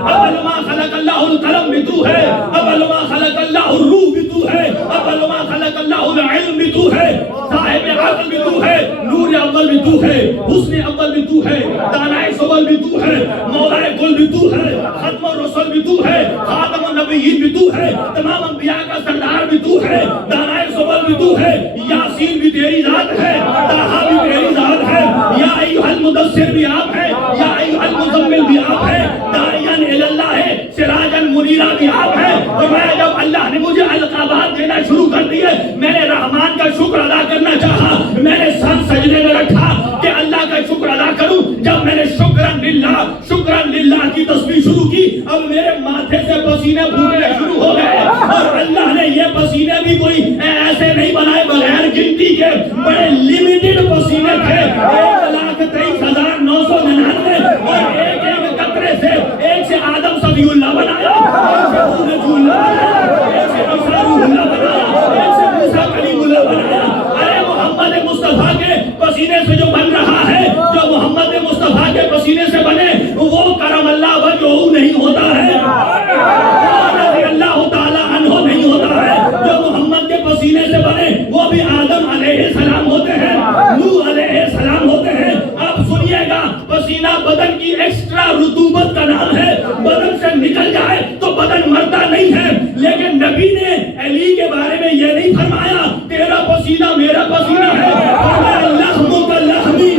اول ما خلق اللہ القلم بھی تو ہے۔ اول ما خلق اللہ الروح بھی تو ہے۔ اول ما خلق اللہ العلم بھی تو ہے۔ صاحب عقل بھی تو ہے، نور اول بھی تو ہے، حسن اول بھی تو ہے، دانائے صبر بھی تو ہے، مولائے کل بھی تو ہے، ختم الرسل بھی تو ہے، خاتم النبیین بھی تو ہے، تمام انبیاء کا سردار بھی تو ہے، دانائے صبر بھی تو ہے، یاسین بھی تیری ذات ہے، طٰہٰ بھی تیری ذات ہے، یا ایھا المدثر بھی آپ ہے، یا ایھا المزمل بھی آپ ہے، داعیاً الی اللہ ہے، سراجاً منیرا بھی آپ ہے۔ اور میں جب اللہ نے مجھے القابات دینا شروع کر دیے، میں نے رحمان کا شکر ادا کرنا چاہا، میں نے سر سجدے میں رکھا کہ اللہ کا شکر ادا کروں۔ جب میں نے شکرن للہ کی تسبیح شروع کی، اب میرے ماتھے سے پسینے پھوٹنے شروع ہو گئے، اور اللہ نے یہ پسینے بھی کوئی ایسے نہیں بنائے بغیر گنتی کے، بڑے لیمیٹڈ پسینے تھے، 1,23,999، اور ایک ایک قطرے سے، ایک سے آدم صفی اللہ بنایا، ایک سے موسیٰ نبی اللہ بنایا، ایک سے عیسیٰ روح اللہ بنایا، ایک سے موسیٰ کلیم اللہ بنایا۔ ارے محمد مصطفیٰ کے پسینے سے جو بن رہا ہے، جو محمد مصطفیٰ کے پسینے سے بنے، وہ کرم اللہ وجہہ نہیں ہوتا ہے، رضی اللہ تعالی عنہ نہیں ہوتا ہے۔ جو محمد کے پسینے سے بنے وہ بھی آدم علیہ السلام ہوتے ہیں، نوح علیہ السلام ہوتے ہیں۔ اب سنیے گا، پسینہ بدن کی ایکسٹرا رطوبت کا نام ہے، بدن سے نکل جائے تو بدن مرتا نہیں ہے، لیکن نبی نے علی کے بارے میں یہ نہیں فرمایا تیرا پسینہ میرا پسینہ ہے، فرمایا لحموں کا لحمی،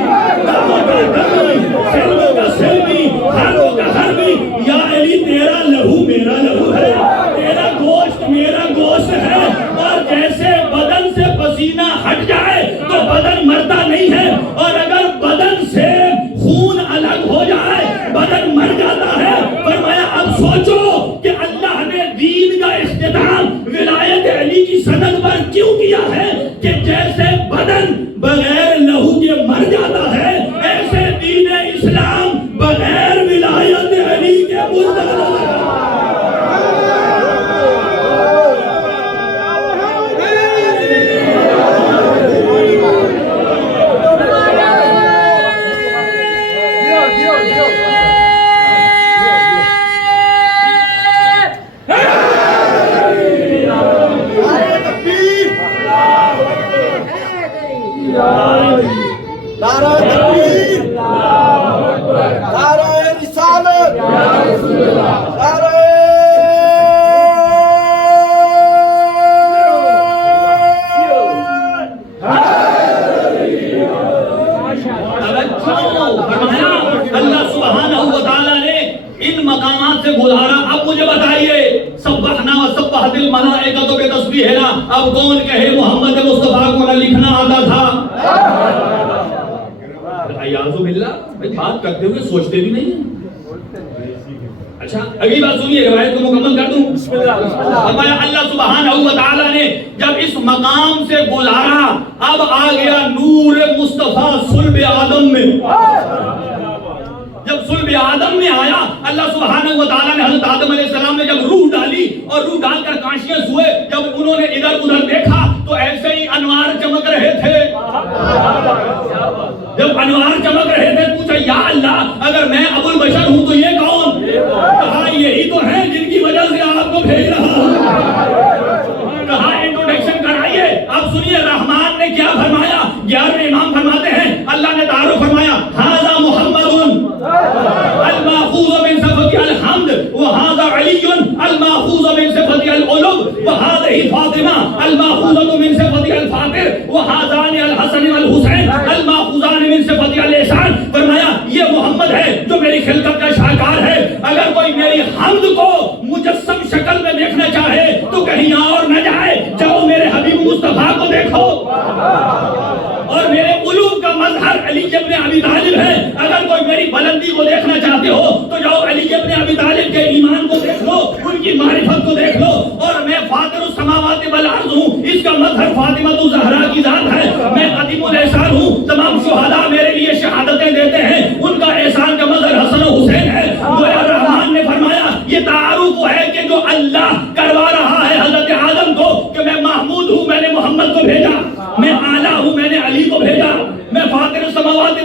دموں کا دمی، سلموں کا سلمی، ہروں کا ہرمی، یا علی تیرا لہو میرا لہو ہے، تیرا گوشت میرا گوشت ہے۔ اور جیسے بدن سے پسینہ ہٹ جائے تو بدن مرتا نہیں ہے، اور اگر بدن سے خون الگ ہو جائے بدن مر جاتا ہے۔ فرمایا اب سوچو کہ اللہ نے دین کا اختتام ولایت علی کی سند پر کیوں کیا ہے کہ جیسے بدن بغیر لہو کے مر جاتا ہے، ایسے دین اسلام بغیر ولایت علی کے مردہ ہے۔ نعرہ تکبیر، نعرہ رسالت، نعرہ اللہ سبحانہ و تعالیٰ نے ان مقامات سے گزارا۔ اب مجھے بتائیے، سبحنا و سبحت الملائکۃ بتسبیحنا، اب کون کہے محمد مصطفیٰ کو نہ لکھنا آتا تھا؟ اعوذ باللہ، بات کرتے ہوئے سوچتے بھی نہیں ہیں۔ اچھا اگلی بات سنیے، روایت کو مکمل کر دوں۔ فرمایا اللہ سبحانہ و تعالیٰ نے جب اس مقام سے گزارا، اب آ گیا نور مصطفیٰ صلب آدم میں۔ جب صلب آدم میں آیا، اللہ سبحانہ و تعالیٰ نے حضرت آدم علیہ السلام نے جب روح ڈالی، اور روح ڈال کر کانشیس ہوئے، جب انہوں نے ادھر ادھر دیکھا تو ایسے ہی انوار چمک رہے تھے۔ جب انوار چمک رہے تھے، پوچھا یا اللہ اگر میں ابو البشر ہوں تو یہ کون؟ کہا یہی تو ہیں جن کی وجہ سے آپ کو بھیج رہا ہوں۔ کہا انٹروڈکشن کرائیے۔ اب سنیے رحمان نے کیا فرمایا۔ 11ویں امام فرماتے ہیں اللہ نے تعارف فرمایا، ھذا محمد الماخوذ من صفة الحمد وهذا علي الماخوذ من صفة العلو وهذه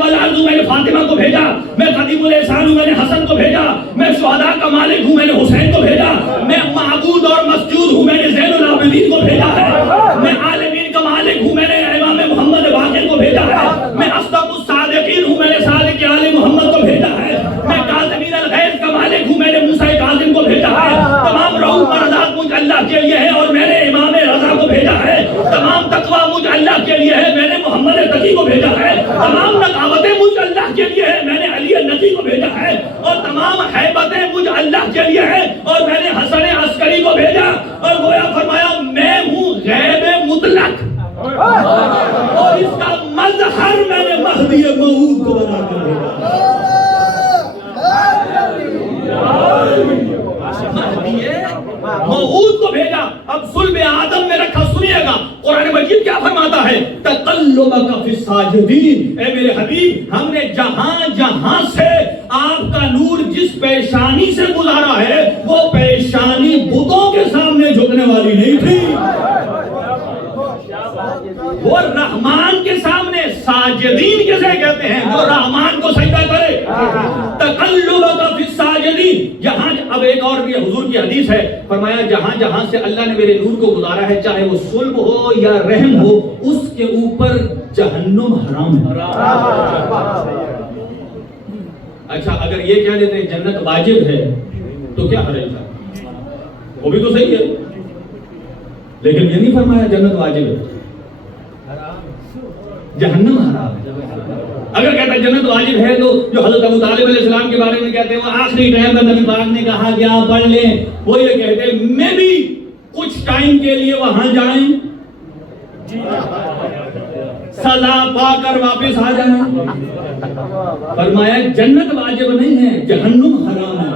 والارض میں نے فاطمہ کو بھیجا، میں قدیم الاحسان ہوں میں نے حسن کو بھیجا، میں شہداء کا مالک ہوں میں نے حسین کو بھیجا، میں معبود اور مسجود ہوں میں نے زین العابدین کو بھیجا ہے، میں عالمین کا مالک ہوں میں نے امام محمد باقر کو بھیجا ہے، میں اصدق الصادقین ہوں میں نے صادق آل محمد کو بھیجا ہے، میں کاظمین الغیظ کا مالک ہوں میں نے موسیٰ کاظم کو بھیجا ہے، تمام رعوف مرضات مجھ اللہ کے لیے ہے اور میں نے امام رضا کو بھیجا ہے، تمام تقویٰ مجھ اللہ کے لیے ہے میں نے محمد تقی کو بھیجا ہے، تمام نقاوتیں مجھ اللہ کے لیے ہے میں نے علی النقی کو بھیجا ہے، اور تمام حیبتیں مجھ اللہ کے لیے ہے اور میں نے حسن عسکری کو بھیجا، اور گویا فرمایا میں ہوں غیب مطلق اور اس کا مظہر میں نے مہدی موعود کو بنا کر بھیجا۔ مہدی موعود کو بھیجا، اب صلب آدم میں رکھا۔ سنیے گا قرآن مجید کیا فرماتا ہے، تقلبک فی الساجدین، اے میرے حبیب ہم نے جہاں جہاں سے آپ کا نور جس پیشانی سے گزارا ہے وہ پیشانی بتوں کے سامنے جھکنے والی نہیں تھی، وہ رحمان کے سامنے ساجدین کسے کہتے ہیں، جو رحمان کو سجدہ کرے۔ تقلبک فی الساجدین، جہاں اب ایک اور بھی حضور کی حدیث ہے، فرمایا جہاں جہاں سے اللہ نے میرے نور کو گزارا ہے چاہے وہ صلب ہو یا رحم ہو اس کے اوپر جہنم حرام ہے۔ اچھا اگر یہ کہہ دیتے ہیں جنت واجب ہے تو کیا حرج تھا، وہ بھی تو صحیح ہے، لیکن یہ نہیں فرمایا جنت واجب ہے جہنم حرام ہے۔ اگر کہتا ہے جنت واجب ہے تو جو حضرت ابو طالب علیہ السلام کے بارے میں کہتے ہیں وہ آخری ٹائم میں نبی پاک نے کہا کہ آپ پڑھ لیں، وہ یہ کہتے ہیں میں بھی کچھ ٹائم کے لیے وہاں جائیں سزا پا کر واپس آ جائیں۔ فرمایا جنت واجب نہیں ہے جہنم حرام ہے،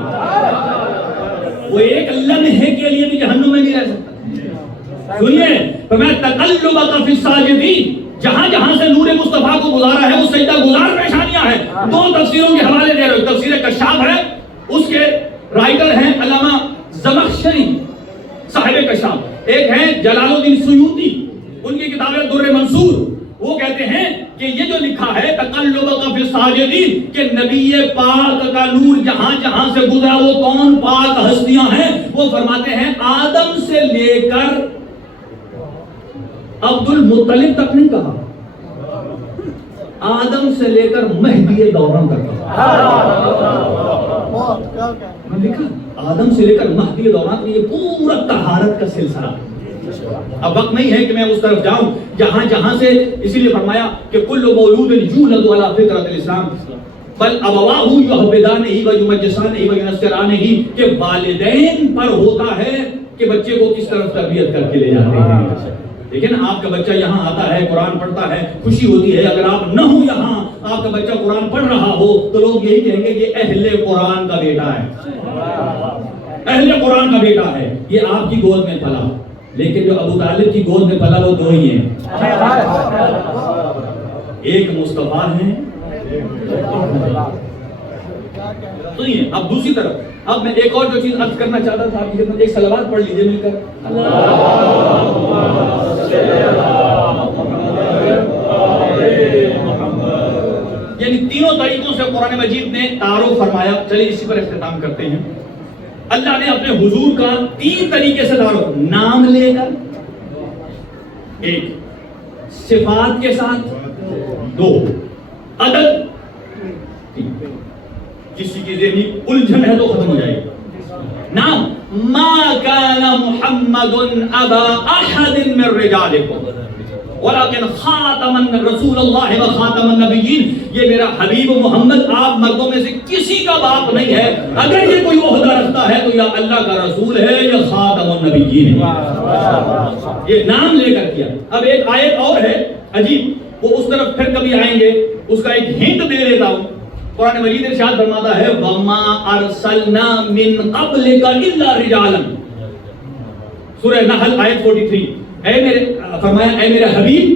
وہ ایک لمحے کے لیے بھی جہنم میں نہیں رہ سکتا۔ سنیے فرمایا تقلبک فی الساجدین، جہاں جہاں سے نور مصطفیٰ کو گزارا ہے وہ سجدہ گزار پیشانیاں ہیں۔ دو تفسیروں کے حوالے دے رہے ہو، تفسیر کشاف ہے اس کے رائٹر ہیں علامہ زمخشری صاحب کشاف، ایک ہیں جلال الدین سیوطی ان کی کتاب ہے در منصور، وہ کہتے ہیں کہ یہ جو لکھا ہے تقلبک فی الساجدین کہ نبی پاک کا نور جہاں جہاں سے گزرا وہ کون پاک ہستیاں ہیں، وہ فرماتے ہیں آدم سے لے کر عبد المطلب تک نہیں کہا، آدم سے لے کر مہدی دوران تک کہا۔ لکھا آدم سے لے کر مہدی دوران، یہ پورا طہارت کا سلسلہ۔ اب وقت نہیں ہے کہ میں اس طرف جاؤں جہاں جہاں سے، اسی لیے فرمایا کہ کل مولود یولد علی فطرت الاسلام بل ابواہ یحودانہ و یمجسانہ و ینصرانہ، کہ والدین پر ہوتا ہے کہ بچے کو کس طرف تربیت کر کے لے جاتے ہیں۔ لیکن آپ کا بچہ یہاں آتا ہے قرآن پڑھتا ہے، خوشی ہوتی ہے، اگر آپ نہ ہو یہاں آپ کا بچہ قرآن پڑھ رہا ہو تو لوگ یہی کہیں گے کہ اہل قرآن کا بیٹا ہے، اہل قرآن کا بیٹا ہے، یہ آپ کی گود میں پلا۔ لیکن جو ابو طالب کی گود میں پلا وہ دو ہی ہیں، ایک مصطفیٰ ہیں۔ سنیے اب دوسری طرف، اب میں ایک اور جو چیز عرض کرنا چاہتا تھا آپ کی خدمت، ایک صلوات پڑھ لیجئے مل کر، یعنی تینوں طریقوں سے قرآن مجید نے تعارف فرمایا۔ چلیے اسی پر اختتام کرتے ہیں۔ اللہ نے اپنے حضور کا تین طریقے سے تعارف، نام لے کر، ایک صفات کے ساتھ، دو عدد، کسی کی ذہنی الجھن ہے تو ختم ہو جائے گا۔ نام ما کان محمد ابا احد من رجالکم ولكن خاتم رسول اللہ و خاتم النبیین، یہ میرا حبیب محمد آپ مردوں میں سے کسی کا باپ نہیں ہے، اگر یہ کوئی عہدہ رکھتا ہے تو یا اللہ کا رسول ہے یا خاتم النبیین ہے۔ یہ نام لے کر کیا۔ اب ایک آیت اور ہے عجیب، وہ اس طرف پھر کبھی آئیں گے، اس کا ایک ہنٹ دے دیتا ہوں۔ قرآن مجید ارشاد فرماتا ہے وَمَا أَرْسَلْنَا مِن قَبْلِكَ إِلَّا رِجَالًا، سورہ نحل آیت 43۔ فرمایا اے میرے حبیب،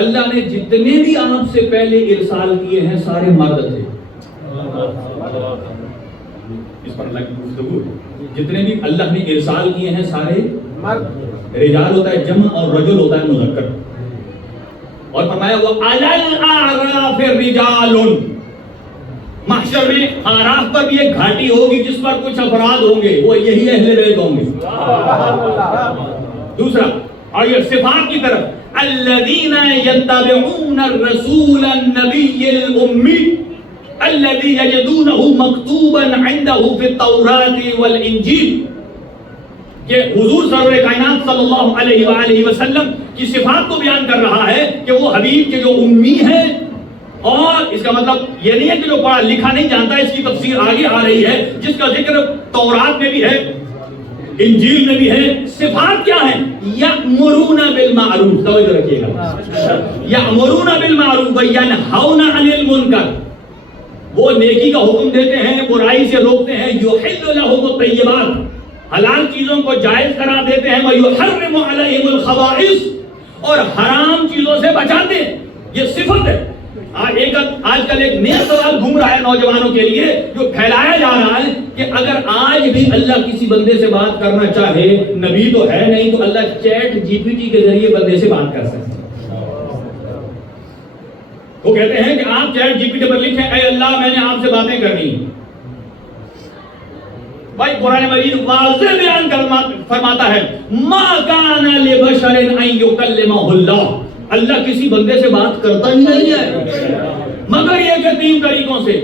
اللہ نے جتنے بھی آپ سے پہلے ارسال کیے ہیں سارے مرد تھے۔ اس پر اللہ کی گفتگو، جتنے بھی اللہ نے ارسال کیے ہیں سارے مرد، رجال ہوتا ہے جمع اور رجل ہوتا ہے مذکر۔ اور فرمایا وہ علی الاعراف رجال، محشر میں آراف پر بھی ایک گھاٹی ہوگی جس پر کچھ افراد ہوں گے، وہ یہی اہل بیت ہوں گے. دوسرا، اور یہ صفات کی طرف، الذین یتبعون الرسول النبی الامی الذی یجدونہ مکتوبا عندہ فی التوراۃ والانجیل. کہ حضور سرور کائنات صلی اللہ علیہ وآلہ وسلم کی صفات کو بیان کر رہا ہے کہ وہ حبیب کے جو امی ہیں، اور اس کا مطلب یہ نہیں ہے کہ جو پڑھا لکھا نہیں جانتا، اس کی تفسیر آگے آ رہی ہے جس کا ذکر تورات میں بھی ہے، انجیل میں بھی ہے. صفات کیا ہیں؟ یأمرون بالمعروف، توجہ رکھیے گا، یأمرون بالمعروف وینہون عن المنکر، وہ نیکی کا حکم دیتے ہیں، برائی سے روکتے ہیں. یحل لہم الطیبات، حلال چیزوں کو جائز قرار دیتے ہیں. ویحرم علیہم الخبائث، اور حرام چیزوں سے بچاتے ہیں. یہ صفت ہے. آج کل ایک نیا سوال گھوم رہا ہے نوجوانوں کے لیے، جو پھیلایا جا رہا ہے کہ اگر آج بھی اللہ کسی بندے سے بات کرنا چاہے، نبی تو ہے نہیں، تو اللہ چیٹ جی پی ٹی کے ذریعے بندے سے بات کر سکتے ہیں. وہ کہتے ہیں کہ آپ چیٹ جی پی ٹی پر لکھیں، اے اللہ میں نے آپ سے باتیں کرنی. بھائی قرآن مجید واضح بیان فرماتا ہے، ما کان لبشر ان یکلمہ اللہ، اللہ کسی بندے سے بات کرتا ہی نہیں ہے مگر یہ کہ 3 طریقوں سے،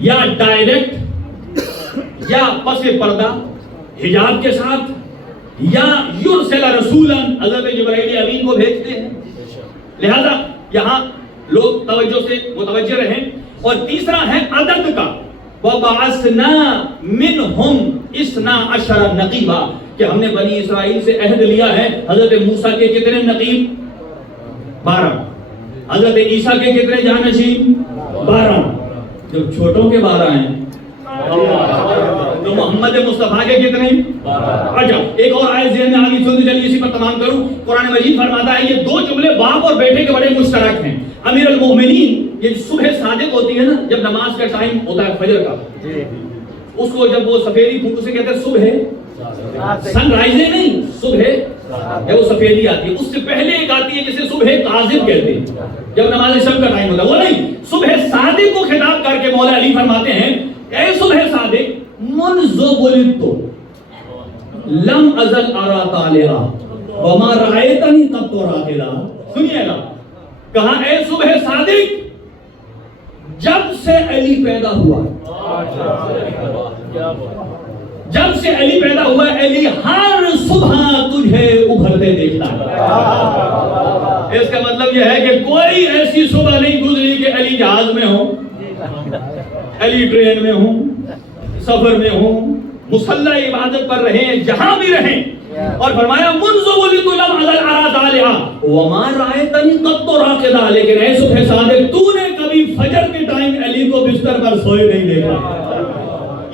یا ڈائریکٹ، یا پس پردہ حجاب کے ساتھ، یا یرسل رسولا، حضرت جبرائیل امین کو بھیجتے ہیں. لہذا یہاں لوگ توجہ سے متوجہ رہیں. اور تیسرا ہے عدد کا، وَبَعَثْنَا مِنْهُمْ 12 نقیبا، کہ ہم نے بنی اسرائیل سے عہد لیا ہے. حضرت موسیٰ کے کتنے نقیب؟ 12. حضرت عیسیٰ کے کتنے جانشین؟ 12. جب چھوٹوں کے 12 ہیں تو محمد مصطفیٰ کے کتنے؟ 12. اچھا ایک اور آیت ذہن میں آگے سنتے چلیے، اسی پر تمام کروں. قرآن مجید فرماتا ہے یہ 2 جملے باپ اور بیٹے کے بڑے مشترک ہیں. امیر المومنین، یہ صبح صادق ہوتی ہے نا، جب نماز کا ٹائم ہوتا ہے فجر کا، اس کو جب وہ سفیدی پھوٹ سے کہتے ہیں صبح، سن رائز نہیں، صبح جب وہ سفیدی آتی ہے، اس سے پہلے ایک آتی ہے جسے صبح کاذب کہتے ہیں، جب نماز شب کا ٹائم ہوتا ہے. وہ نہیں، صبح صادق کو خطاب کر کے مولا علی فرماتے ہیں، اے صبح صادق، منذ ولدت لم ازل ارا طالعا وما رأیتنی قط راکدا. سنیے گا، کہا اے صبح صادق، جب سے علی پیدا ہوا، جب سے علی پیدا ہوا، علی ہر صبح تجھے ابھرتے دیکھتا ہے. اس کا مطلب یہ ہے کہ کوئی ایسی صبح نہیں گزری کہ علی جہاز میں ہو، علی ٹرین میں ہوں، سفر میں ہوں، مصلی عبادت پر رہیں، جہاں بھی رہیں. اور فرمایا منذ ولدت لم ازل ارى طالعا وما رأيتني قط راقدا، لیکن اے صبح صادق تو نے کبھی فجر کے ٹائم علی کو بستر پر سوئے نہیں دیکھا.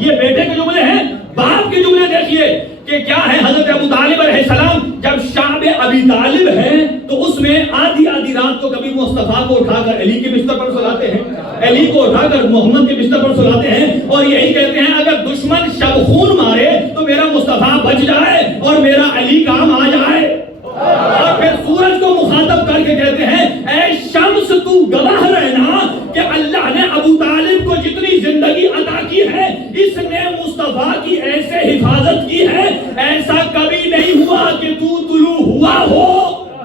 یہ بیٹے کے جملے ہیں. باپ کے جملے دیکھیے کہ کیا ہے. حضرت ابو طالب علیہ السلام جب شعب ابی طالب ہے تو اس میں آدھی رات کو کبھی مصطفیٰ کو اٹھا کر علی کے بستر پر سلاتے ہیں، علی کو اٹھا کر محمد کے بستر پر سلاتے ہیں، اور یہی کہتے ہیں اگر دشمن شب خون مارے تو میرا مصطفیٰ بچ جائے اور میرا علی کام آ جائے. اور پھر سورج کو مخاطب کر کے کہتے ہیں اے شمس تو گواہ رہنا کہ اللہ نے ابو طالب کو جتنی زندگی عطا کی ہے، اس نے مصطفیٰ کی ایسے حفاظت کی ہے، ایسا کبھی نہیں ہوا کہ تو طلوع ہوا ہو.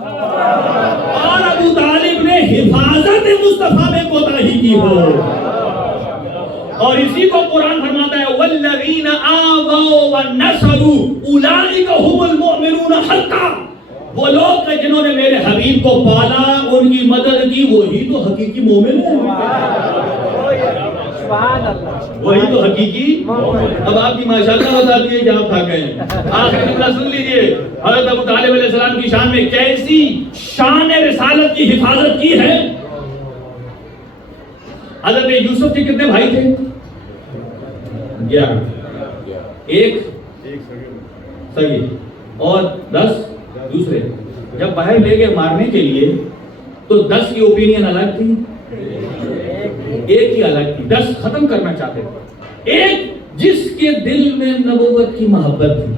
اور ابو طالب نے حفاظت مصطفیٰ میں کوتاہی کی ہو. اور اسی کو قرآن فرماتا ہے والذین آووا ونصروا اولئک هم المؤمنون حقا. وہ لوگ جنہوں نے میرے حبیب کو پالا، ان کی مدد کی، وہی تو حقیقی مومن ہے. وہی تو حقیقی. اب آپ کی ماشاءاللہ بتاتی ہے کہ آپ تھا گئے. آخر جملہ سن لیجئے، حضرت ابو طالب علیہ السلام کی شان میں کیسی شان رسالت کی حفاظت کی ہے. حضرت یوسف کے کتنے بھائی تھے؟ 11. ایک صحیح اور 10 دوسرے. جب باہر لے گئے مارنے کے لیے تو 10 کی اوپینین الگ تھی، ایک ہی الگ تھی. 10 ختم کرنا چاہتے تھے. ایک جس کے دل میں نبوت کی محبت تھی،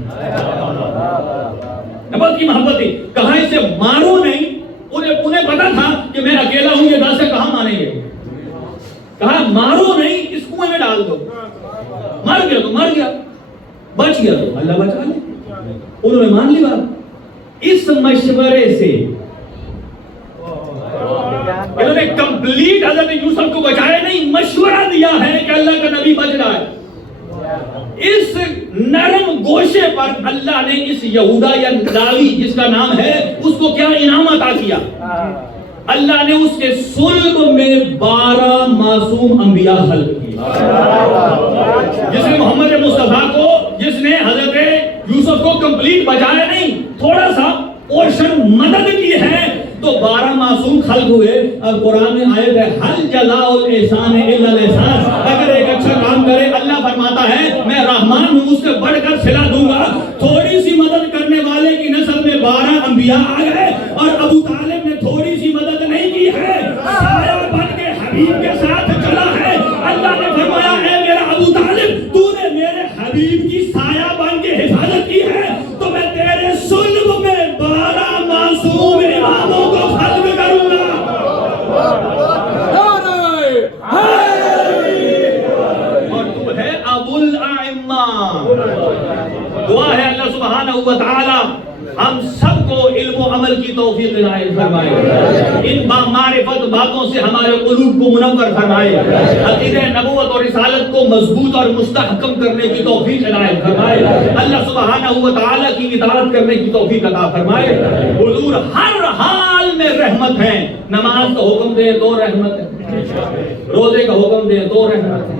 نبوت کی محبت تھی، کہا اسے مارو نہیں انہیں پتا تھا کہ میں اکیلا ہوں، یہ 10 سے کہاں مانیں گے. کہا مارو نہیں، اس کنویں میں ڈال دو. مر گیا تو مر گیا، بچ گیا تو اللہ بچا لے. انہوں نے مان لی بات. اس مشورے سے انہوں نے کمپلیٹ حضرت یوسف کو بچایا نہیں، مشورہ دیا ہے کہ اللہ کا نبی بچ رہا ہے. اس نرم گوشے پر اللہ نے اس یہودا یا لاوی جس کا نام ہے اس کو کیا انعام عطا کیا؟ اللہ نے اس کے صلب میں 12 معصوم انبیاء خلق کیے. جس نے محمد مصطفیٰ کو، جس نے حضرت یوسف کو کمپلیٹ بچایا نہیں، تھوڑا سا پورشن مدد کی ہے، تو 12 معصوم خلق ہوئے. اب قرآن میں آیت ہے حل جزاء الاحسان الا الاحسان. اگر ایک اچھا کام کرے اللہ فرماتا ہے میں رحمان ہوں، اس سے بڑھ کر صلہ دوں گا. تھوڑی سی مدد کرنے والے کی نسل میں 12 انبیاء آ گئے، اور ابو طالب نے تھوڑی سی مدد نہیں کی ہے، سایہ بن کے حبیب کے ساتھ چلا ہے. اللہ نے فرمایا اے میرا ابو طالب، تو نے میرے حبیب کی سایہ بن کے حفاظت کی ہے، تو میں تیرے صلب میں 12 معصوم اماموں کو خلق کروں گا. اور تو ہے ابو الائمہ. دعا ہے اللہ سبحانہ و تعالی ہم سب کو علم و عمل کی توفیق عنایت فرمائے. ان معرفت باتوں سے ہمارے قلوب کو منور فرمائے. عقیدہ نبوت اور رسالت کو مضبوط اور مستحکم کرنے کی توفیق عنایت فرمائے. اللہ سبحانہ و تعالی کی اطاعت کرنے کی توفیق عطا فرمائے. حضور ہر حال میں رحمت ہیں. نماز کا حکم دے تو رحمت ہے، روزے کا حکم دے تو رحمت ہے.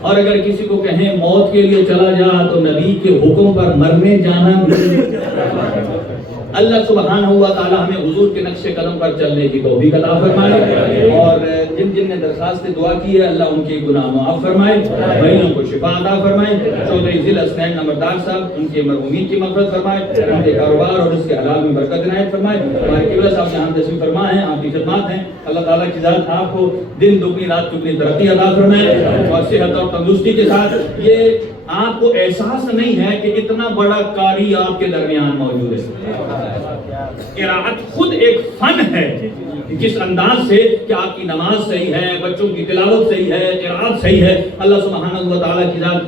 اور اگر کسی کو کہیں موت کے لیے چلا جا تو نبی کے حکم پر مرنے جانا بھی. اللہ سبحانہ و تعالی ہمیں حضور کے نقش قدم پر چلنے کی توفیق عطا فرمائے. اور جن جن نے درخواست دعا کی ہے اللہ ان کے گناہ معاف فرمائے، مریضوں کو شفا عطا فرمائے. چودھری ذی الاسنین نمبردار صاحب ان کے مرحومین کی مغفرت فرمائے، ان کے کاروبار اور اس کے حلال میں برکت عنایت فرمائے. ہمارے قبلہ صاحب یہاں تشریف فرما ہیں، آپ کی خدمات ہیں. اللہ تعالیٰ کی ذات آپ کو دن دگنی رات چگنی ترقی عطا فرمائے، اور صحت اور تندرستی کے ساتھ. یہ آپ کو احساس نہیں ہے کہ اتنا بڑا قاری آپ کے درمیان موجود ہے. قرأت خود ایک فن ہے. جس انداز سے کہ آپ کی نماز صحیح ہے، بچوں کی تلاوت صحیح ہے، قرأت صحیح ہے. اللہ سبحانہ و تعالیٰ کی ذات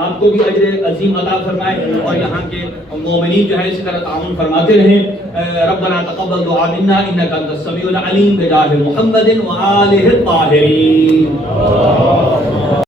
آپ کو بھی اجر عظیم عطا فرمائے، اور یہاں کے مومنین جو ہے اسی طرح تعاون فرماتے رہیں. ربنا تقبل دعا منا انک انت السمیع العلیم بجاہ محمد وآلہ الطاہرین.